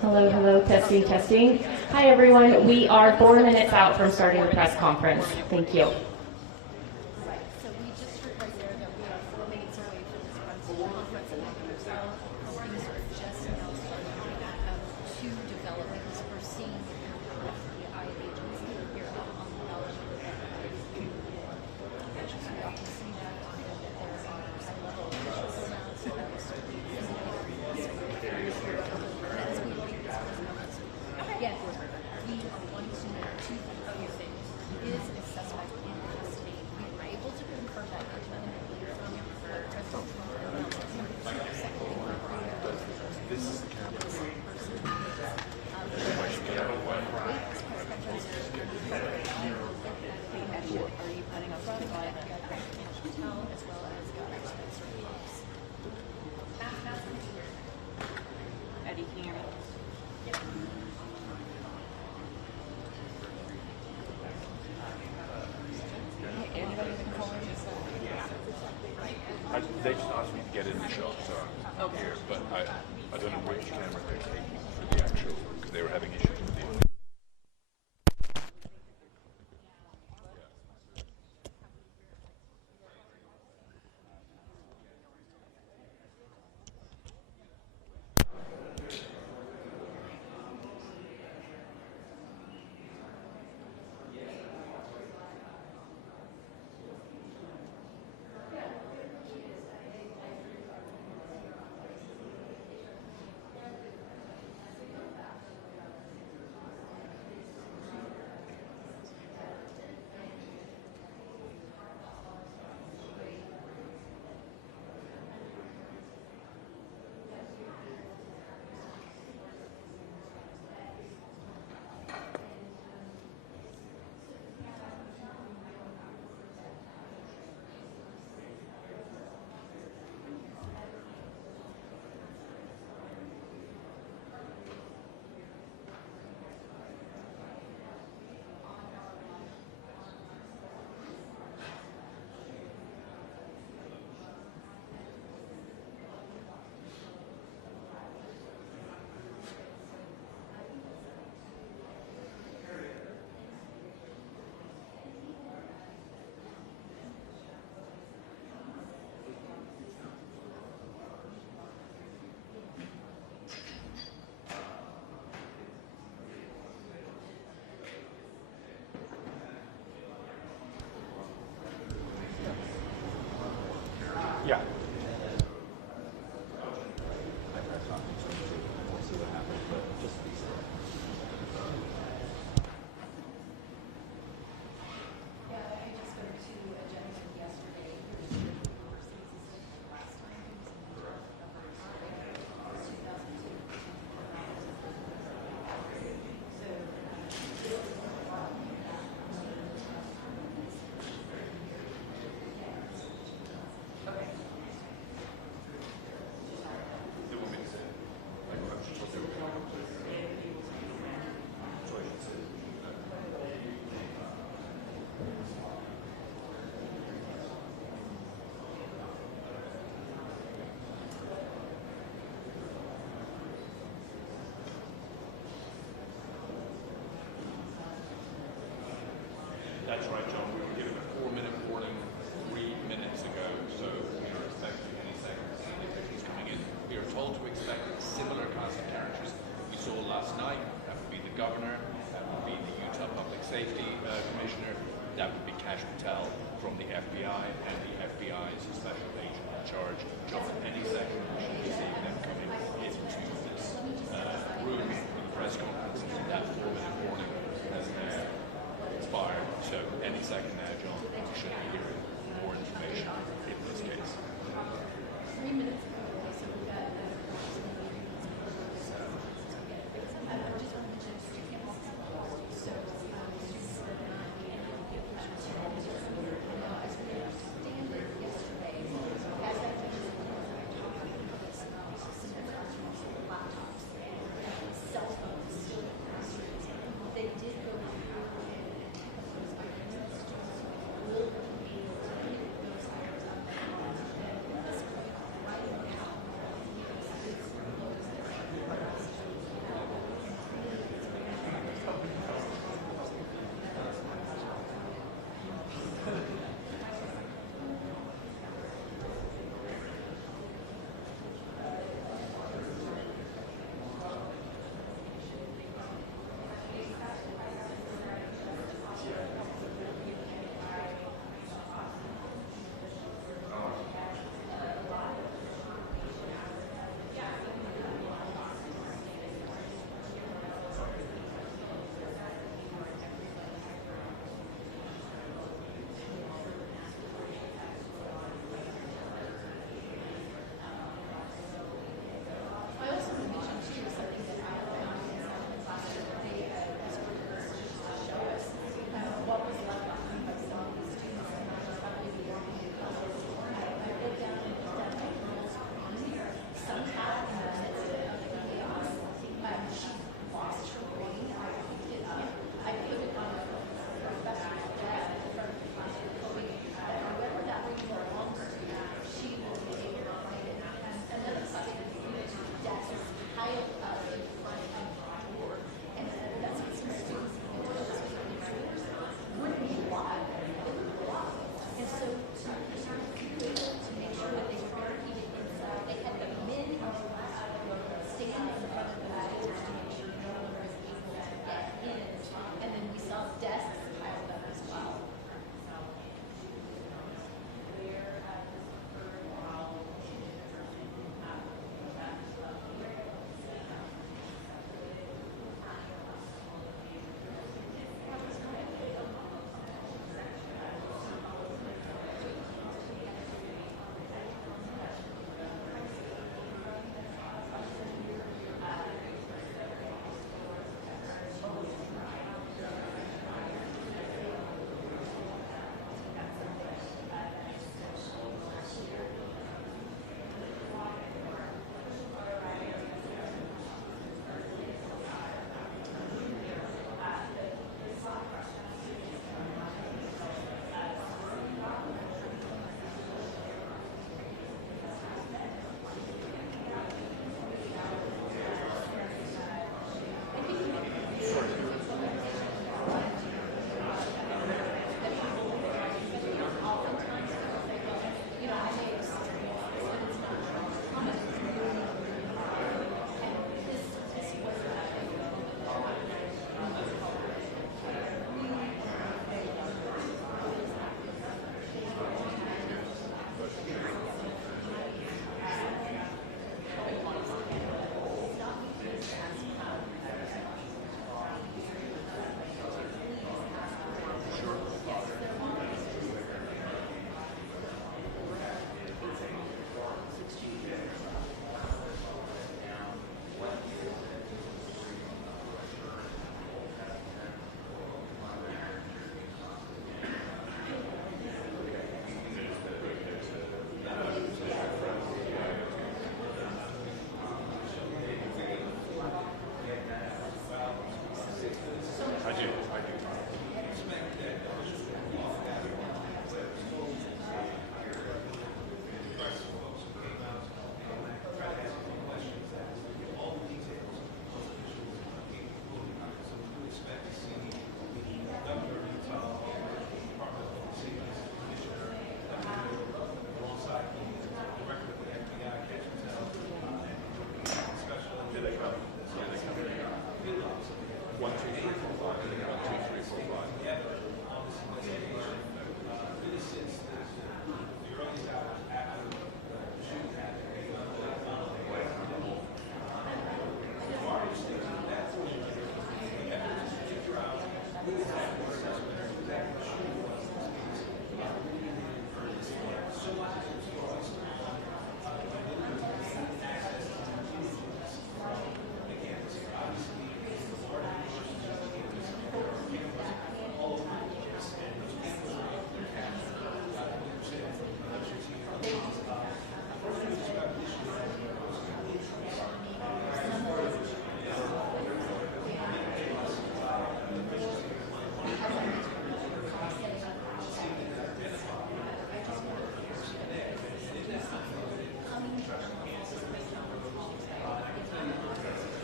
Hello, hello, testing, testing. Hi, everyone. We are 4 minutes out from starting the press conference. Thank you. Right, so we just heard right there that we are 4 minutes away from this press conference, and things are just now starting to develop because we're seeing the FBI agents here on the knowledge of the so you can see that there are high-level officials now, so that was as we wait this press conference. Again, we are wanting to know two things. Is a suspect in custody? We were able to confirm that independently from President Trump. This is the camera. Are you planning on running by Cash Patel as well as Spencer Phillips? Eddie, can you hear me? Anybody can call in this? They just asked me to get in the shot, so I'm here. But I don't know which camera they're taking for the actual, because they were having issues with the. Yeah. That's right, John. We were given a 4-minute warning 3 minutes ago, so we are expecting any second to see the officials coming in. We are told to expect a similar cast of characters we saw last night. That would be the governor, that would be the Utah Public Safety Commissioner, that would be Cash Patel from the FBI, and the FBI's special agent in charge. John, any second we should be seeing them coming into this room for the press conference. That 4-minute warning has expired. So any second now, John, we should be hearing more information in this case. 3 minutes ago, so we've got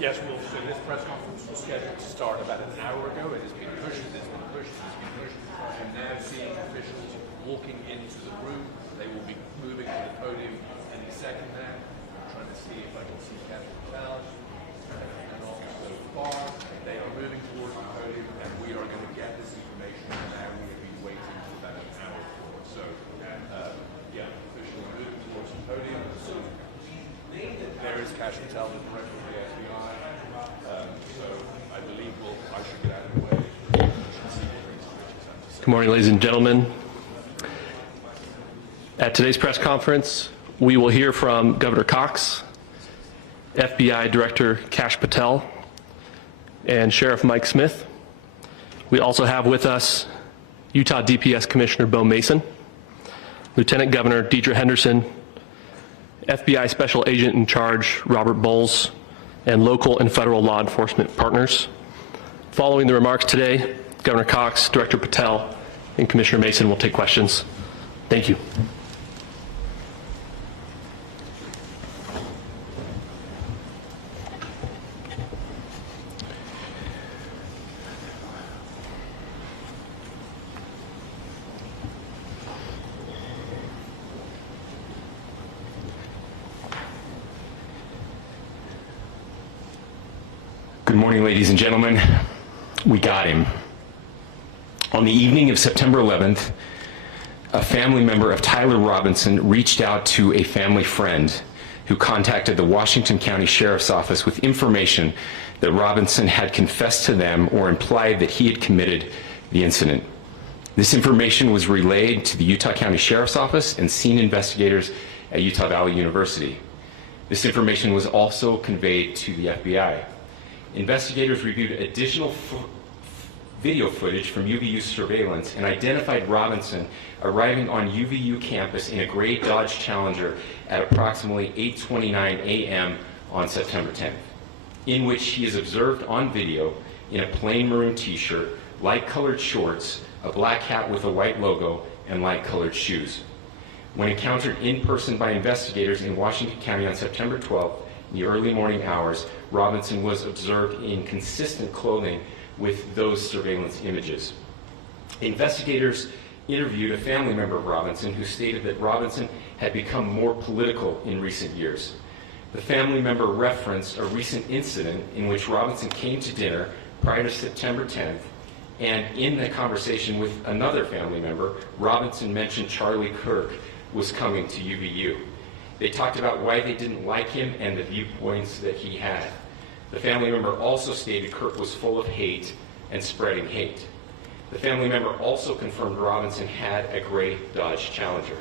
Yes, so this press conference was scheduled to start about an hour ago. It has been pushed, it's been pushed, it's been pushed. I'm now seeing officials walking into the room. They will be moving to the podium any second now. I'm trying to see if I can see Captain Bell. And also so far, they are moving towards the podium, and we are going to get this information. And now we have been waiting for about an hour for it. So, yeah, officially moving towards the podium. So, there is Cash Patel, the director of the FBI. So I believe I should get out of the way. Good morning, ladies and gentlemen. At today's press conference, we will hear from Governor Cox, FBI Director Cash Patel, and Sheriff Mike Smith. We also have with us Utah DPS Commissioner Bo Mason, Lieutenant Governor Deidre Henderson, FBI Special Agent in Charge Robert Bowles, and local and federal law enforcement partners. Following the remarks today, Governor Cox, Director Patel, and Commissioner Mason will take questions. Thank you. Good morning, ladies and gentlemen. We got him. On the evening of September 11th, a family member of Tyler Robinson reached out to a family friend who contacted the Washington County Sheriff's Office with information that Robinson had confessed to them or implied that he had committed the incident. This information was relayed to the Utah County Sheriff's Office and scene investigators at Utah Valley University. This information was also conveyed to the FBI. Investigators reviewed additional video footage from UVU surveillance and identified Robinson arriving on UVU campus in a gray Dodge Challenger at approximately 8:29 a.m. on September 10th, in which he is observed on video in a plain maroon t-shirt, light-colored shorts, a black hat with a white logo, and light-colored shoes. When encountered in person by investigators in Washington County on September 12th, in the early morning hours, Robinson was observed in consistent clothing with those surveillance images. Investigators interviewed a family member of Robinson who stated that Robinson had become more political in recent years. The family member referenced a recent incident in which Robinson came to dinner prior to September 10th, and in the conversation with another family member, Robinson mentioned Charlie Kirk was coming to UVU. They talked about why they didn't like him and the viewpoints that he had. The family member also stated Kirk was full of hate and spreading hate. The family member also confirmed Robinson had a gray Dodge Challenger.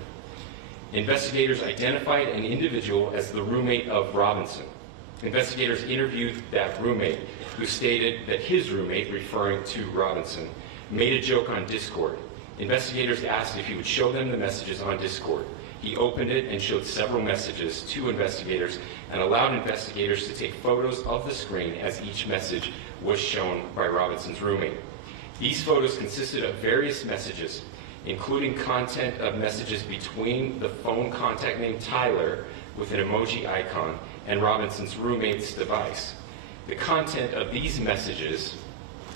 Investigators identified an individual as the roommate of Robinson. Investigators interviewed that roommate, who stated that his roommate, referring to Robinson, made a joke on Discord. Investigators asked if he would show them the messages on Discord. He opened it and showed several messages to investigators and allowed investigators to take photos of the screen as each message was shown by Robinson's roommate. These photos consisted of various messages, including content of messages between the phone contact named Tyler with an emoji icon and Robinson's roommate's device. The content of these messages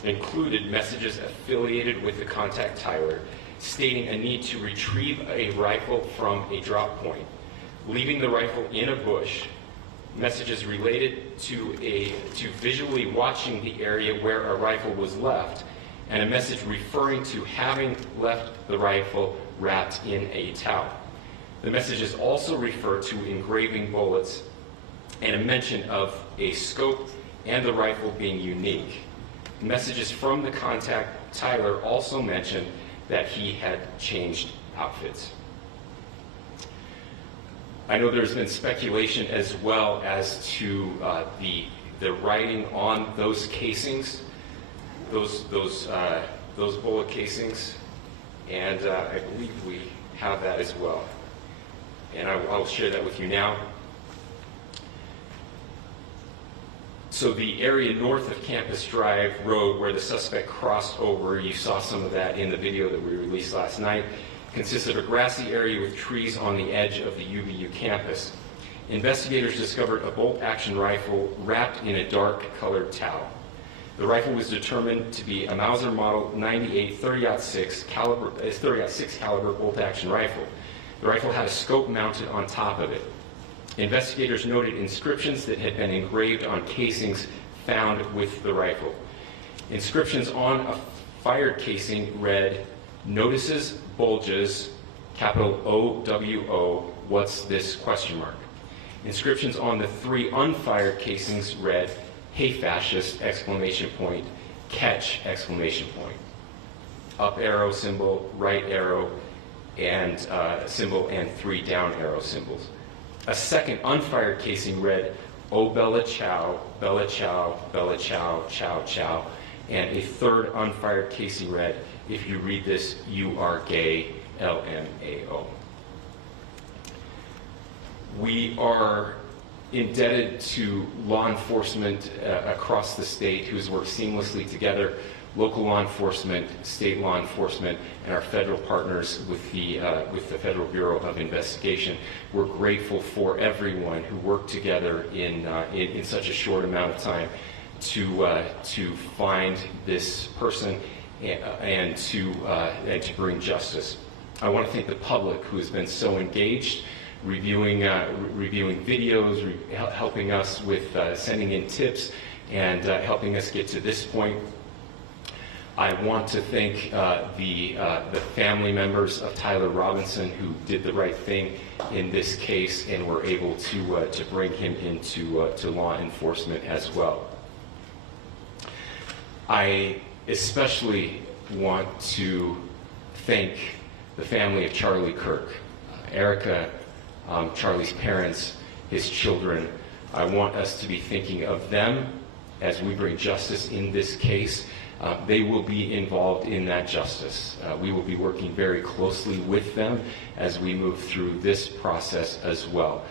included messages affiliated with the contact Tyler, stating a need to retrieve a rifle from a drop point, leaving the rifle in a bush, messages related to visually watching the area where a rifle was left, and a message referring to having left the rifle wrapped in a towel. The messages also refer to engraving bullets and a mention of a scope and the rifle being unique. Messages from the contact Tyler also mentioned that he had changed outfits. I know there's been speculation as well as to the writing on those casings, those bullet casings, and I believe we have that as well. And I'll share that with you now. So the area north of Campus Drive Road where the suspect crossed over, you saw some of that in the video that we released last night, consists of a grassy area with trees on the edge of the UVU campus. investigators discovered a bolt-action rifle wrapped in a dark-colored towel. The rifle was determined to be a Mauser Model 98 30-06 caliber bolt-action rifle. The rifle had a scope mounted on top of it. Investigators noted inscriptions that had been engraved on casings found with the rifle. Inscriptions on a fired casing read, "Notices, bulges, capital O-W-O, what's this, question mark." Inscriptions on the 3 unfired casings read, "Hey fascist, exclamation point, catch, exclamation point." Up arrow symbol, right arrow, and symbol, and 3 down arrow symbols. A second unfired casing read, "Oh Bella Chow, Bella Chow, Bella Chow, Chow Chow." And a third unfired casing read, "If you read this, you are gay, LMAO." We are indebted to law enforcement across the state who's worked seamlessly together, local law enforcement, state law enforcement, and our federal partners with the Federal Bureau of Investigation. We're grateful for everyone who worked together in such a short amount of time to find this person and to bring justice. I want to thank the public who has been so engaged, reviewing videos, helping us with sending in tips, and helping us get to this point. I want to thank the family members of Tyler Robinson who did the right thing in this case and were able to bring him into to law enforcement as well. I especially want to thank the family of Charlie Kirk, Erica, Charlie's parents, his children. I want us to be thinking of them as we bring justice in this case. They will be involved in that justice. We will be working very closely with them as we move through this process as well.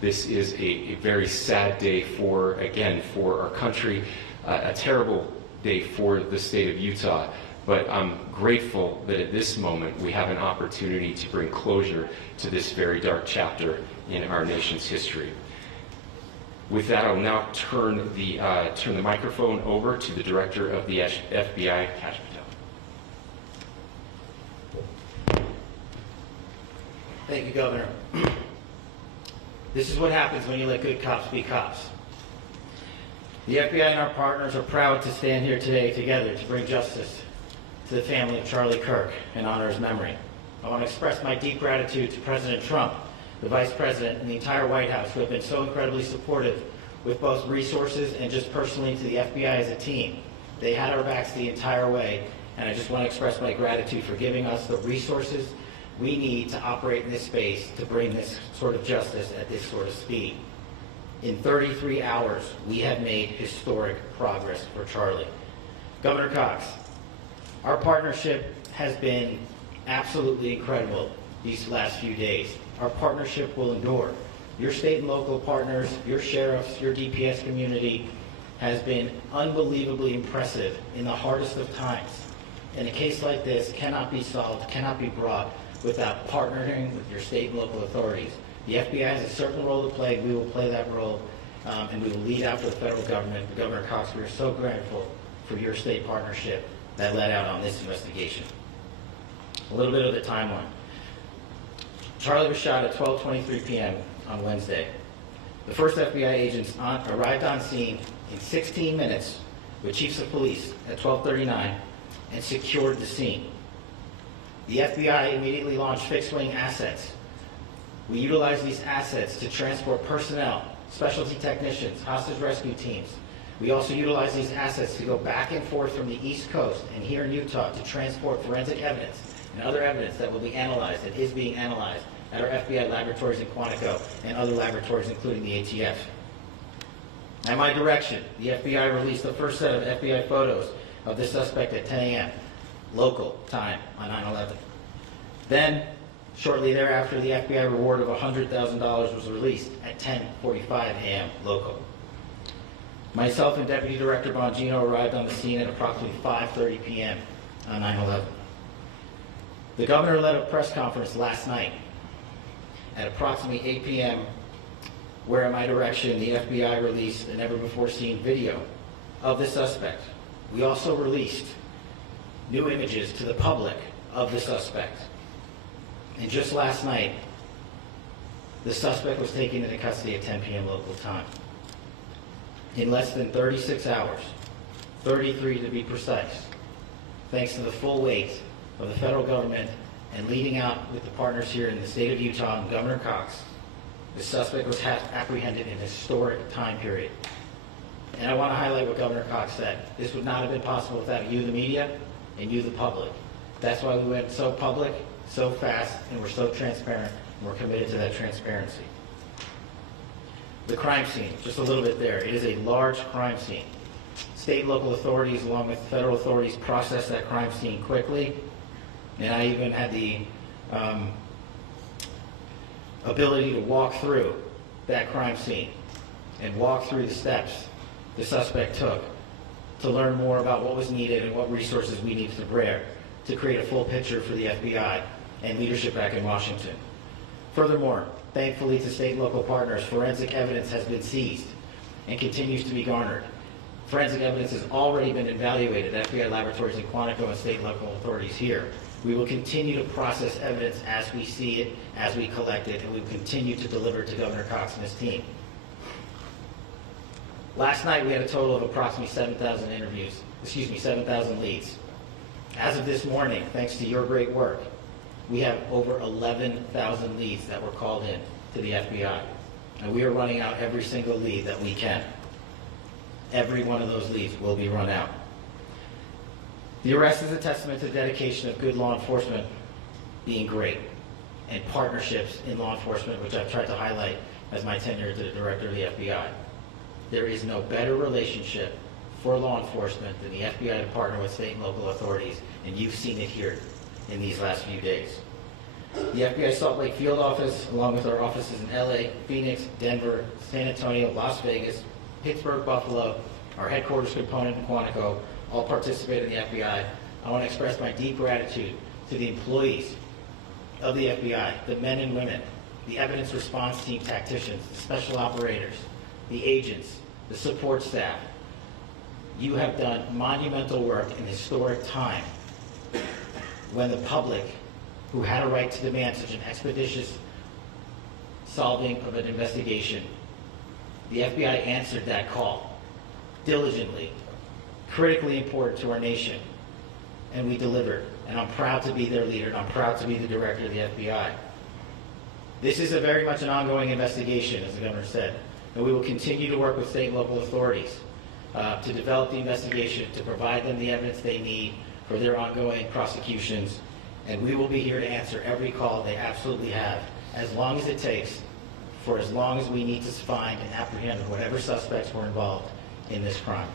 This is a very sad day for our country, a terrible day for the state of Utah, but I'm grateful that at this moment we have an opportunity to bring closure to this very dark chapter in our nation's history. With that, I'll now turn the microphone over to the Director of the FBI, Kash Patel. Thank you, Governor. This is what happens when you let good cops be cops. The FBI and our partners are proud to stand here today together to bring justice to the family of Charlie Kirk and honor his memory. I want to express my deep gratitude to President Trump, the Vice President, and the entire White House who have been so incredibly supportive with both resources and just personally to the FBI as a team. They had our backs the entire way, and I just want to express my gratitude for giving us the resources we need to operate in this space to bring this sort of justice at this sort of speed. In 33 hours, we have made historic progress for Charlie. Governor Cox, our partnership has been absolutely incredible these last few days. Our partnership will endure. Your state and local partners, your sheriffs, your DPS community has been unbelievably impressive in the hardest of times. And a case like this cannot be solved, cannot be brought without partnering with your state and local authorities. The FBI has a certain role to play. We will play that role, and we will lead out for the federal government. Governor Cox, we are so grateful for your state partnership that led out on this investigation. A little bit of the timeline. Charlie was shot at 12:23 p.m. on Wednesday. The first FBI agents arrived on scene in 16 minutes with chiefs of police at 12:39 and secured the scene. The FBI immediately launched fixed-wing assets. We utilized these assets to transport personnel, specialty technicians, hostage rescue teams. We also utilized these assets to go back and forth from the East Coast and here in Utah to transport forensic evidence and other evidence that will be analyzed and is being analyzed at our FBI laboratories in Quantico and other laboratories, including the ATF. At my direction, the FBI released the first set of FBI photos of the suspect at 10 a.m. local time on 9/11. Then, shortly thereafter, the FBI reward of $100,000 was released at 10:45 a.m. local. Myself and Deputy Director Bongino arrived on the scene at approximately 5:30 p.m. on 9/11. The governor led a press conference last night at approximately 8 p.m. where at my direction, the FBI released a never-before-seen video of the suspect. We also released new images to the public of the suspect. And just last night, the suspect was taken into custody at 10 p.m. local time. In less than 36 hours, 33 to be precise, thanks to the full weight of the federal government and leading out with the partners here in the state of Utah and Governor Cox, the suspect was apprehended in a historic time period. And I want to highlight what Governor Cox said. This would not have been possible without you, the media, and you, the public. That's why we went so public, so fast, and we're so transparent, and we're committed to that transparency. The crime scene, just a little bit there. It is a large crime scene. State and local authorities, along with federal authorities, processed that crime scene quickly. And I even had the ability to walk through that crime scene and walk through the steps the suspect took to learn more about what was needed and what resources we needed to bear to create a full picture for the FBI and leadership back in Washington. Furthermore, thankfully to state and local partners, forensic evidence has been seized and continues to be garnered. Forensic evidence has already been evaluated at FBI laboratories in Quantico and state and local authorities here. We will continue to process evidence as we see it, as we collect it, and we will continue to deliver to Governor Cox and his team. Last night we had a total of approximately 7,000 leads. As of this morning, thanks to your great work, we have over 11,000 leads that were called in to the FBI. And we are running out every single lead that we can. Every one of those leads will be run out. The arrest is a testament to the dedication of good law enforcement being great, and partnerships in law enforcement, which I've tried to highlight as my tenure as the director of the FBI. There is no better relationship for law enforcement than the FBI to partner with state and local authorities, and you've seen it here in these last few days. The FBI Salt Lake field office, along with our offices in LA, Phoenix, Denver, San Antonio, Las Vegas, Pittsburgh, Buffalo, our headquarters component in Quantico, all participate in the FBI. I want to express my deep gratitude to the employees of the FBI, the men and women, the evidence response team tacticians, the special operators, the agents, the support staff. You have done monumental work in historic time when the public, who had a right to demand such an expeditious solving of an investigation, the FBI answered that call diligently, critically important to our nation, and we delivered. And I'm proud to be their leader, and I'm proud to be the director of the FBI. This is very much an ongoing investigation, as the governor said, and we will continue to work with state and local authorities to develop the investigation, to provide them the evidence they need for their ongoing prosecutions, and we will be here to answer every call they absolutely have, as long as it takes, for as long as we need to find and apprehend whatever suspects were involved in this crime.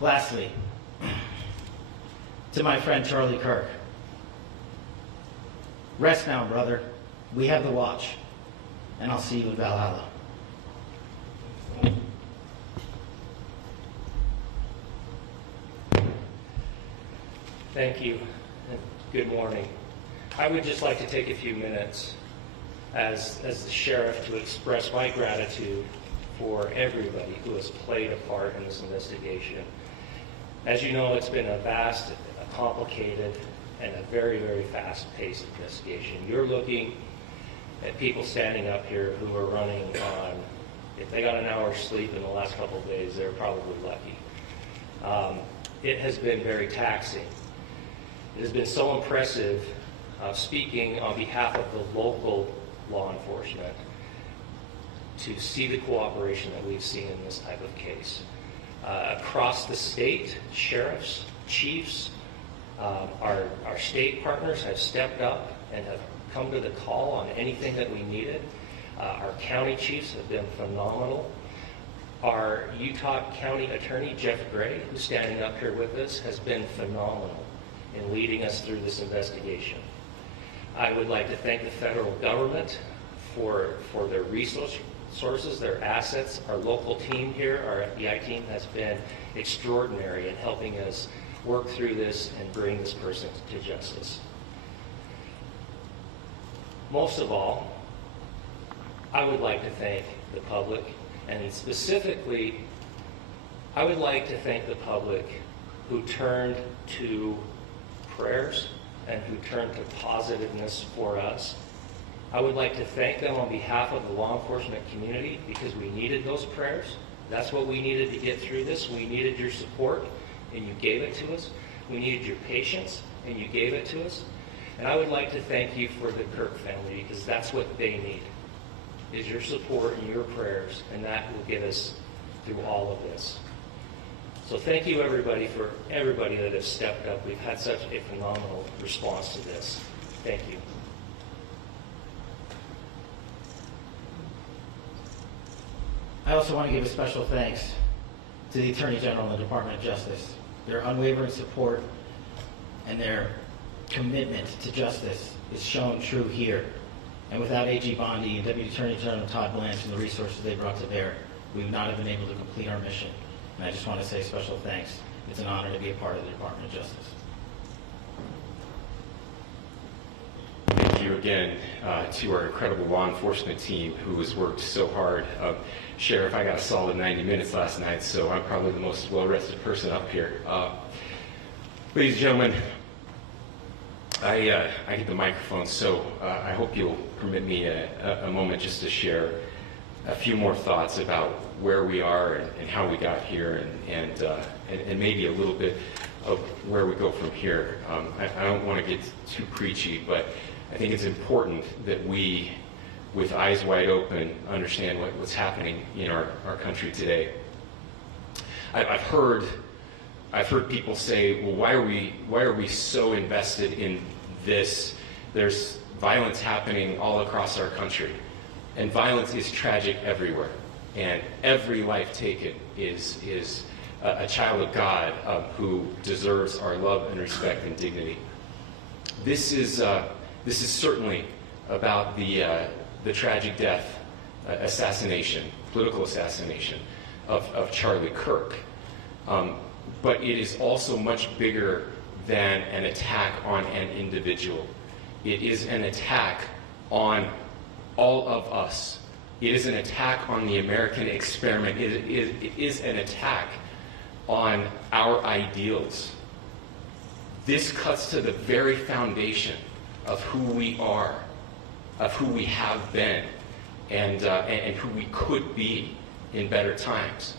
Lastly, to my friend Charlie Kirk, rest now, brother. We have the watch, and I'll see you in Valhalla. Thank you, and good morning. I would just like to take a few minutes as the sheriff to express my gratitude for everybody who has played a part in this investigation. As you know, it's been a vast, a complicated, and a very, very fast-paced investigation. You're looking at people standing up here who are running on, if they got an hour's sleep in the last couple of days, they're probably lucky. It has been very taxing. It has been so impressive, speaking on behalf of the local law enforcement, to see the cooperation that we've seen in this type of case. Across the state, sheriffs, chiefs, our state partners have stepped up and have come to the call on anything that we needed. Our county chiefs have been phenomenal. Our Utah County Attorney, Jeff Gray, who's standing up here with us, has been phenomenal in leading us through this investigation. I would like to thank the federal government for their resources, their assets. Our local team here, our FBI team, has been extraordinary in helping us work through this and bring this person to justice. Most of all, I would like to thank the public, and specifically, I would like to thank the public who turned to prayers and who turned to positiveness for us. I would like to thank them on behalf of the law enforcement community because we needed those prayers. That's what we needed to get through this. We needed your support, and you gave it to us. We needed your patience, and you gave it to us. And I would like to thank you for the Kirk family because that's what they need, is your support and your prayers, and that will get us through all of this. So thank you everybody for everybody that has stepped up. We've had such a phenomenal response to this. Thank you. I also want to give a special thanks to the Attorney General and the Department of Justice. Their unwavering support and their commitment to justice is shown true here. And without AG Bondi and Deputy Attorney General Todd Blanche and the resources they brought to bear, we would not have been able to complete our mission. And I just want to say special thanks. It's an honor to be a part of the Department of Justice. Thank you again to our incredible law enforcement team who has worked so hard. Sheriff, I got a solid 90 minutes last night, so I'm probably the most well-rested person up here. Ladies and gentlemen, I get the microphone, so I hope you'll permit me a moment just to share a few more thoughts about where we are and how we got here, and maybe a little bit of where we go from here. I don't want to get too preachy, but I think it's important that we, with eyes wide open, understand what's happening in our country today. I've heard people say, well, why are we so invested in this? There's violence happening all across our country, and violence is tragic everywhere, and every life taken is a child of God who deserves our love and respect and dignity. This is certainly about the tragic death, political assassination of Charlie Kirk. But it is also much bigger than an attack on an individual. It is an attack on all of us. It is an attack on the American experiment. It is an attack on our ideals. This cuts to the very foundation of who we are, of who we have been, and who we could be in better times.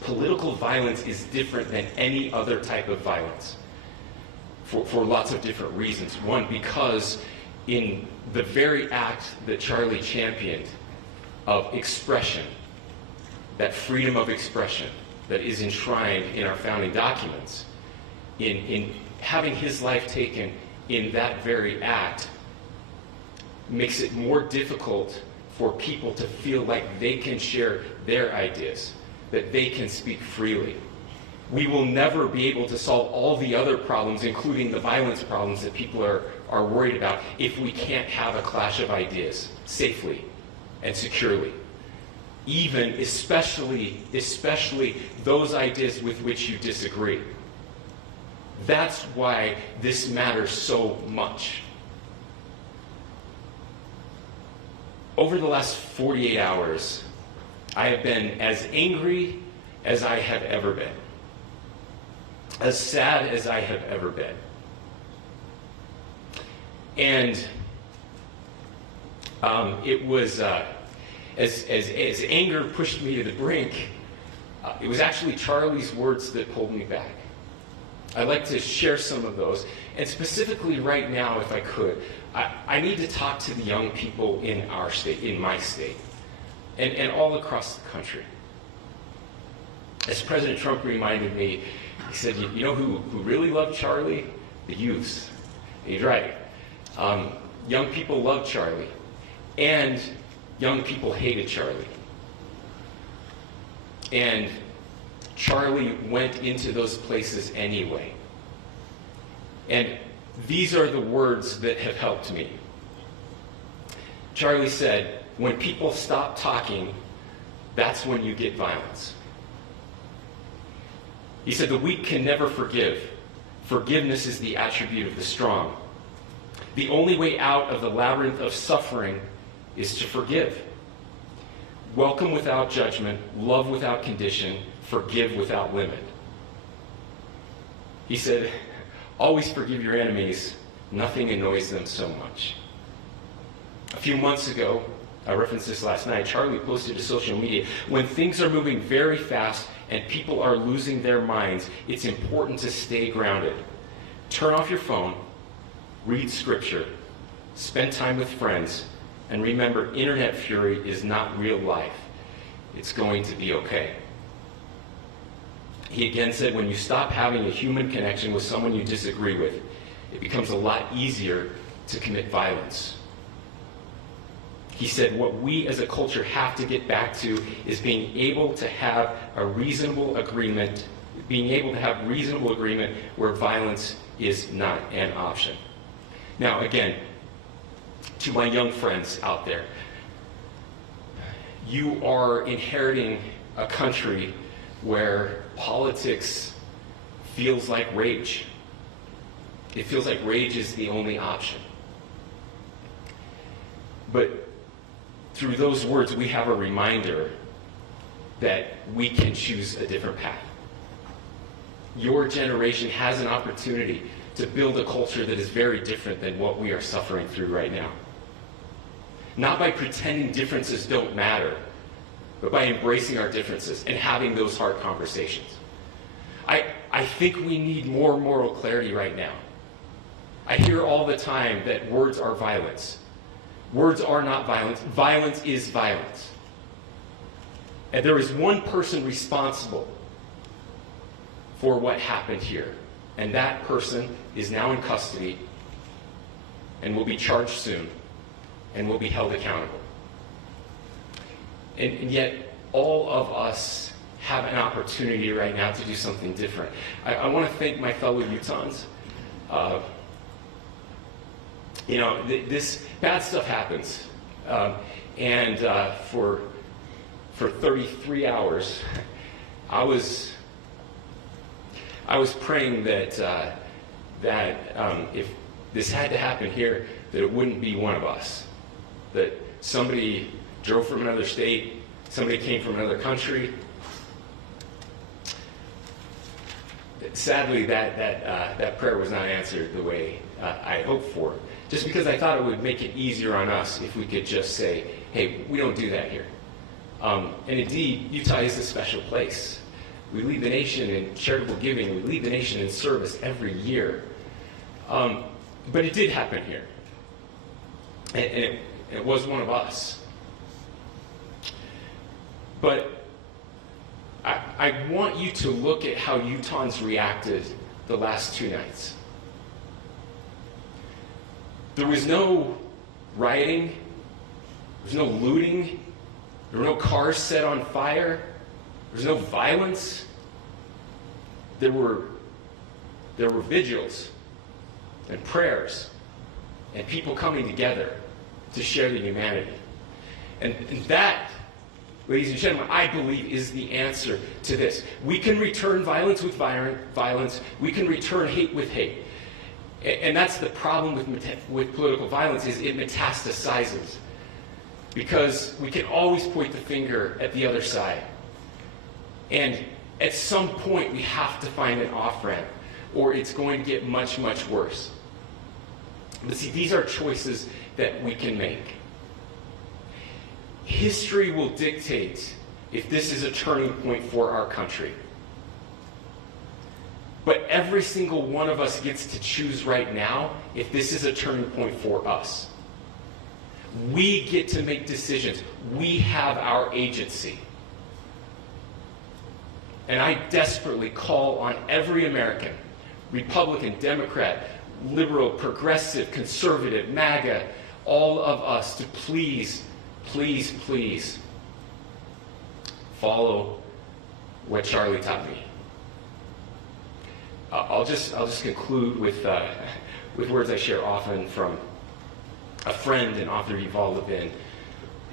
Political violence is different than any other type of violence for lots of different reasons. One, because in the very act that Charlie championed of expression, that freedom of expression that is enshrined in our founding documents, in having his life taken in that very act, makes it more difficult for people to feel like they can share their ideas, that they can speak freely. We will never be able to solve all the other problems, including the violence problems that people are worried about, if we can't have a clash of ideas safely and securely. Even, especially those ideas with which you disagree. That's why this matters so much. Over the last 48 hours, I have been as angry as I have ever been, as sad as I have ever been. And it was, as anger pushed me to the brink, it was actually Charlie's words that pulled me back. I'd like to share some of those. And specifically right now, if I could, I need to talk to the young people in our state, in my state, and all across the country. As President Trump reminded me, he said, you know who really loved Charlie? The youth. He's right. Young people loved Charlie, and young people hated Charlie. And Charlie went into those places anyway. And these are the words that have helped me. Charlie said, when people stop talking, that's when you get violence. He said, the weak can never forgive. Forgiveness is the attribute of the strong. The only way out of the labyrinth of suffering is to forgive. Welcome without judgment, love without condition, forgive without limit. He said, always forgive your enemies, nothing annoys them so much. A few months ago, I referenced this last night, Charlie posted to social media, when things are moving very fast and people are losing their minds, it's important to stay grounded. Turn off your phone, read scripture, spend time with friends, and remember, internet fury is not real life. It's going to be okay. He again said, when you stop having a human connection with someone you disagree with, it becomes a lot easier to commit violence. He said, what we as a culture have to get back to is being able to have a reasonable agreement, where violence is not an option. Now, again, to my young friends out there, you are inheriting a country where politics feels like rage. It feels like rage is the only option. But through those words, we have a reminder that we can choose a different path. Your generation has an opportunity to build a culture that is very different than what we are suffering through right now. Not by pretending differences don't matter, but by embracing our differences and having those hard conversations. I think we need more moral clarity right now. I hear all the time that words are violence. Words are not violence. Violence is violence. And there is one person responsible for what happened here. And that person is now in custody and will be charged soon and will be held accountable. And yet, all of us have an opportunity right now to do something different. I want to thank my fellow Utahns. This bad stuff happens. For 33 hours, I was praying that if this had to happen here, that it wouldn't be one of us. That somebody drove from another state, somebody came from another country. Sadly, that prayer was not answered the way I hoped for. Just because I thought it would make it easier on us if we could just say, hey, we don't do that here. And indeed, Utah is a special place. We lead the nation in charitable giving. We lead the nation in service every year. But it did happen here. And it was one of us. But I want you to look at how Utahns reacted the last 2 nights. There was no rioting. There was no looting. There were no cars set on fire. There was no violence. There were vigils and prayers and people coming together to share the humanity. And that, ladies and gentlemen, I believe is the answer to this. We can return violence with violence. We can return hate with hate. And that's the problem with political violence, is it metastasizes. Because we can always point the finger at the other side. And at some point, we have to find an off-ramp, or it's going to get much, much worse. But see, these are choices that we can make. History will dictate if this is a turning point for our country. But every single one of us gets to choose right now if this is a turning point for us. We get to make decisions. We have our agency. And I desperately call on every American, Republican, Democrat, liberal, progressive, conservative, MAGA, all of us to please, please, please follow what Charlie taught me. I'll just conclude with words I share often from a friend and author Yuval Levin,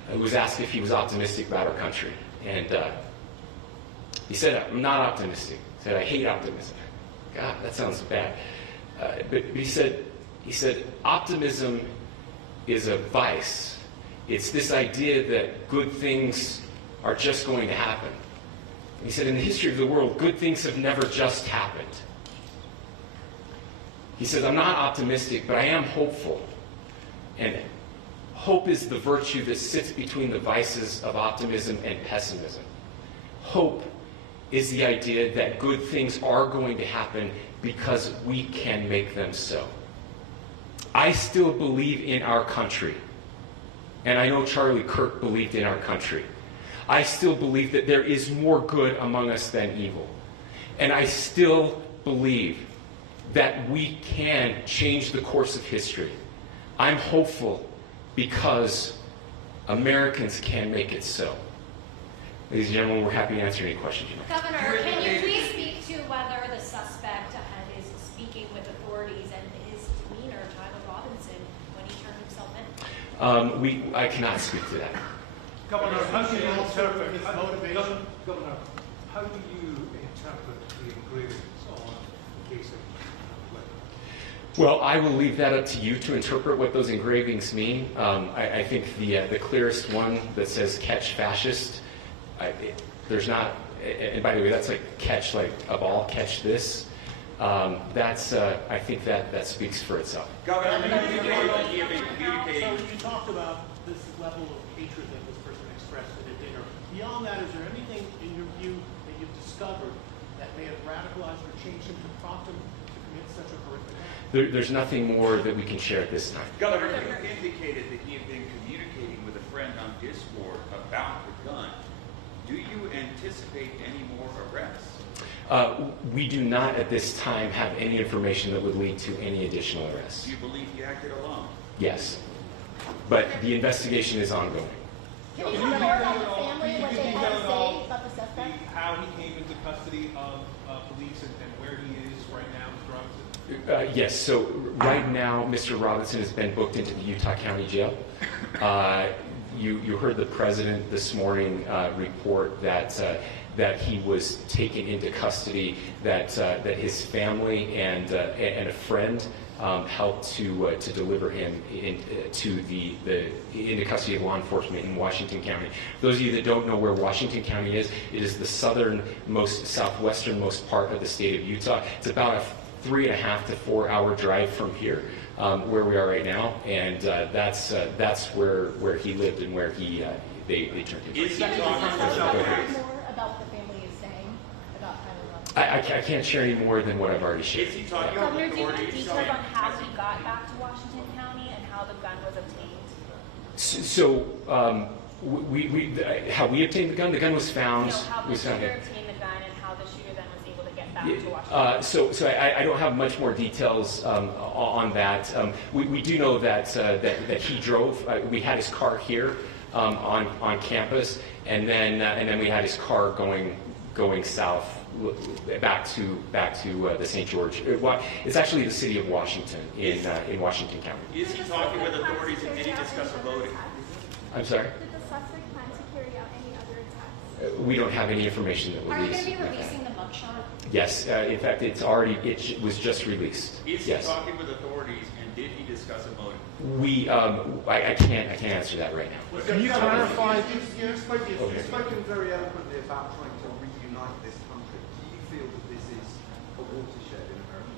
who was asked if he was optimistic about our country. And he said, I'm not optimistic. He said, I hate optimism. God, that sounds bad. But he said, optimism is a vice It's this idea that good things are just going to happen. And he said, in the history of the world, good things have never just happened. He says, I'm not optimistic, but I am hopeful. And hope is the virtue that sits between the vices of optimism and pessimism. Hope is the idea that good things are going to happen because we can make them so. I still believe in our country. And I know Charlie Kirk believed in our country. I still believe that there is more good among us than evil. And I still believe that we can change the course of history. I'm hopeful because Americans can make it so. Ladies and gentlemen, we're happy to answer any questions you have. Governor, can you please speak to whether the suspect is speaking with authorities and his demeanor, Tyler Robinson, when he turned himself in? I cannot speak to that. Governor, how do you interpret his motivation? Governor, how do you interpret the engravings on the case of Well, I will leave that up to you to interpret what those engravings mean. I think the clearest one that says "catch fascist," there's not, and by the way, that's like catch like a ball, catch this. That's I think that speaks for itself. Governor, so you talked about this level of hatred that this person expressed at a dinner. Beyond that, is there anything in your view that you've discovered that may have radicalized or changed him to prompt him to commit such a horrific act? There's nothing more that we can share at this time. Governor, you indicated that he had been communicating with a friend on Discord about the gun. Do you anticipate any more arrests? We do not at this time have any information that would lead to any additional arrests. Do you believe he acted alone? Yes. But the investigation is ongoing. Can you report on the family, what they had to say about the suspect? How he came into custody of police and where he is right now, Mr. Robinson? Yes, so right now, Mr. Robinson has been booked into the Utah County Jail. You heard the president this morning report that he was taken into custody, that his family and a friend helped to deliver him into custody of law enforcement in Washington County. Those of you that don't know where Washington County is, it is the southernmost, southwesternmost part of the state of Utah. It's about a 3.5 to 4 hour drive from here, where we are right now, and that's where he lived and where they turned him. Is he talking more about what the family is saying about Tyler Robinson? I can't share any more than what I've already shared. Is he talking Governor, with do you have authorities? details on how he got back to Washington County and how the gun was obtained? So, how we obtained the gun? The gun was found. No, how the shooter obtained the gun and how the shooter then was able to get back to Washington. So I don't have much more details on that. We do know that he drove. We had his car here on campus, and then we had his car going south back to the St. George. It's actually the city of Washington in Washington County. Is he talking with authorities and did he discuss a voting? I'm sorry? Did the suspect plan to carry out any other attacks? We don't have any information that Are you released. going to be releasing the mugshot? Yes, in fact, it was just released. Is Yes. he talking with authorities and did he discuss a voting? I can't answer that right now. Can you clarify? You've spoken very eloquently about trying to reunite this country. Do you feel that this is a watershed in American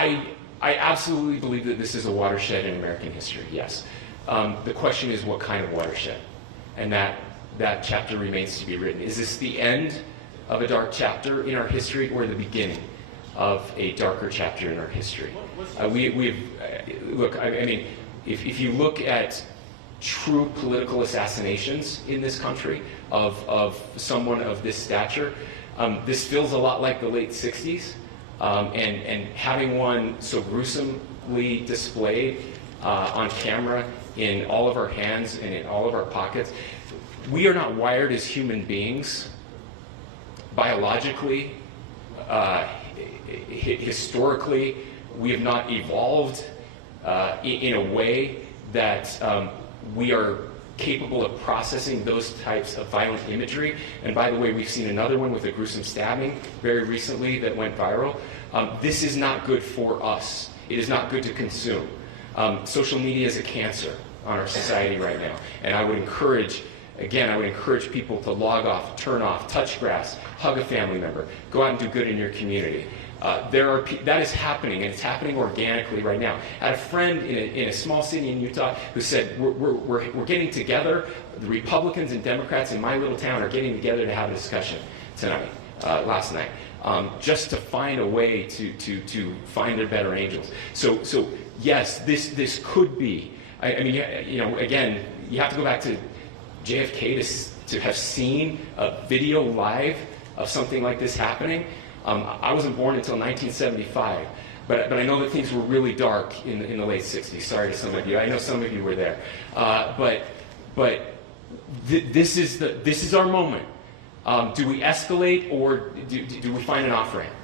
history? I absolutely believe that this is a watershed in American history, yes. The question is what kind of watershed? And that chapter remains to be written. Is this the end of a dark chapter in our history or the beginning of a darker chapter in our history? Look, I mean, if you look at true political assassinations in this country of someone of this stature, this feels a lot like the late 60s. And having one so gruesomely displayed on camera in all of our hands and in all of our pockets, we are not wired as human beings biologically, historically. We have not evolved in a way that we are capable of processing those types of violent imagery. And by the way, we've seen another one with a gruesome stabbing very recently that went viral. This is not good for us. It is not good to consume. Social media is a cancer. on our society right now. And I would encourage, again, I would encourage people to log off, turn off, touch grass, hug a family member, go out and do good in your community. That is happening, and it's happening organically right now. I had a friend in a small city in Utah who said, we're getting together, the Republicans and Democrats in my little town are getting together to have a discussion tonight, last night, just to find a way to find their better angels. So yes, this could be, I mean, you know, again, you have to go back to JFK to have seen a video live of something like this happening. I wasn't born until 1975, but I know that things were really dark in the late 60s. Sorry to some of you. I know some of you were there. This is our moment. Do we escalate, or do we find an off-ramp?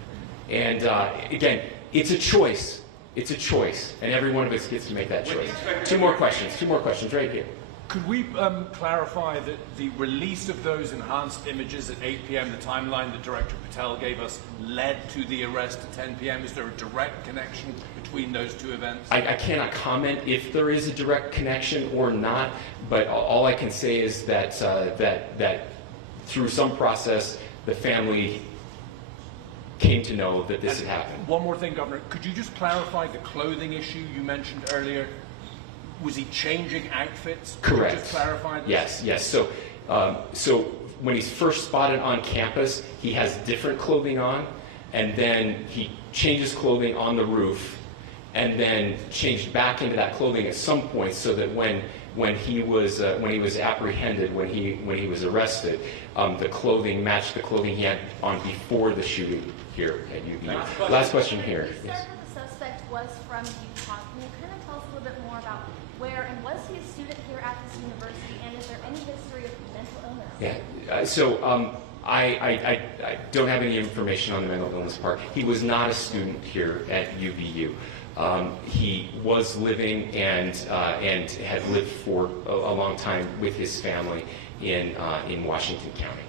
And again, it's a choice. It's a choice, and every one of us gets to make that choice. Two more questions right here. Could we clarify that the release of those enhanced images at 8 p.m., the timeline that Director Patel gave us, led to the arrest at 10 p.m.? Is there a direct connection between those two events? I cannot comment if there is a direct connection or not, but all I can say is that that through some process, the family came to know that this had happened. One more thing, Governor. Could you just clarify the clothing issue you mentioned earlier? Was he changing outfits? Correct. Could you just clarify this? Yes. So when he's first spotted on campus, he has different clothing on, and then he changes clothing on the roof, and then changed back into that clothing at some point, so that when he was apprehended, when he was arrested, the clothing matched the clothing he had on before the shooting here at UVU. Last question here. You said that the suspect was from Utah. Can you kind of tell us a little bit more about where, and was he a student here at this university, and is there any history of mental illness? Yeah. So I don't have any information on the mental illness part. He was not a student here at UVU. He was living and had lived for a long time with his family in Washington County.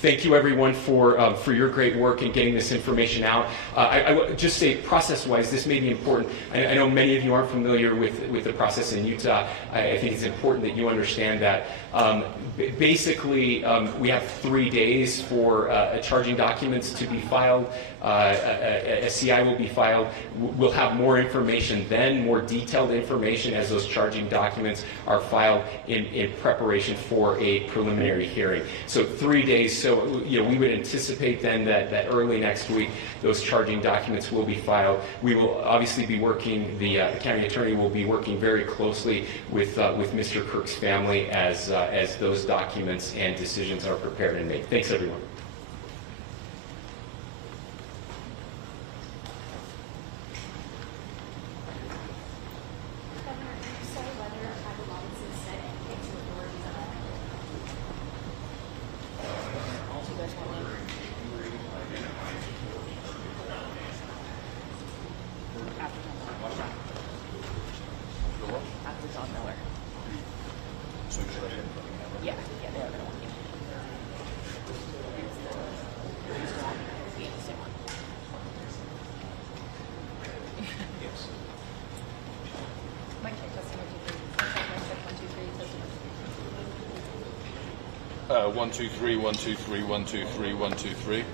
Thank you, everyone, for your great work in getting this information out. I would just say, process-wise, this may be important. I know many of you aren't familiar with the process in Utah. I think it's important that you understand that. Basically, we have 3 days for charging documents to be filed. A CI will be filed. We'll have more information then, more detailed information as those charging documents are filed in preparation for a preliminary hearing. So 3 days. So we would anticipate then that early next week those charging documents will be filed. We will obviously be working. The county attorney will be working very closely with Mr. Kirk's family as those documents and decisions are prepared and made. Thanks, everyone. One, two, three, 1, 2, 3, 1, 2, 3, 1, 2, 3.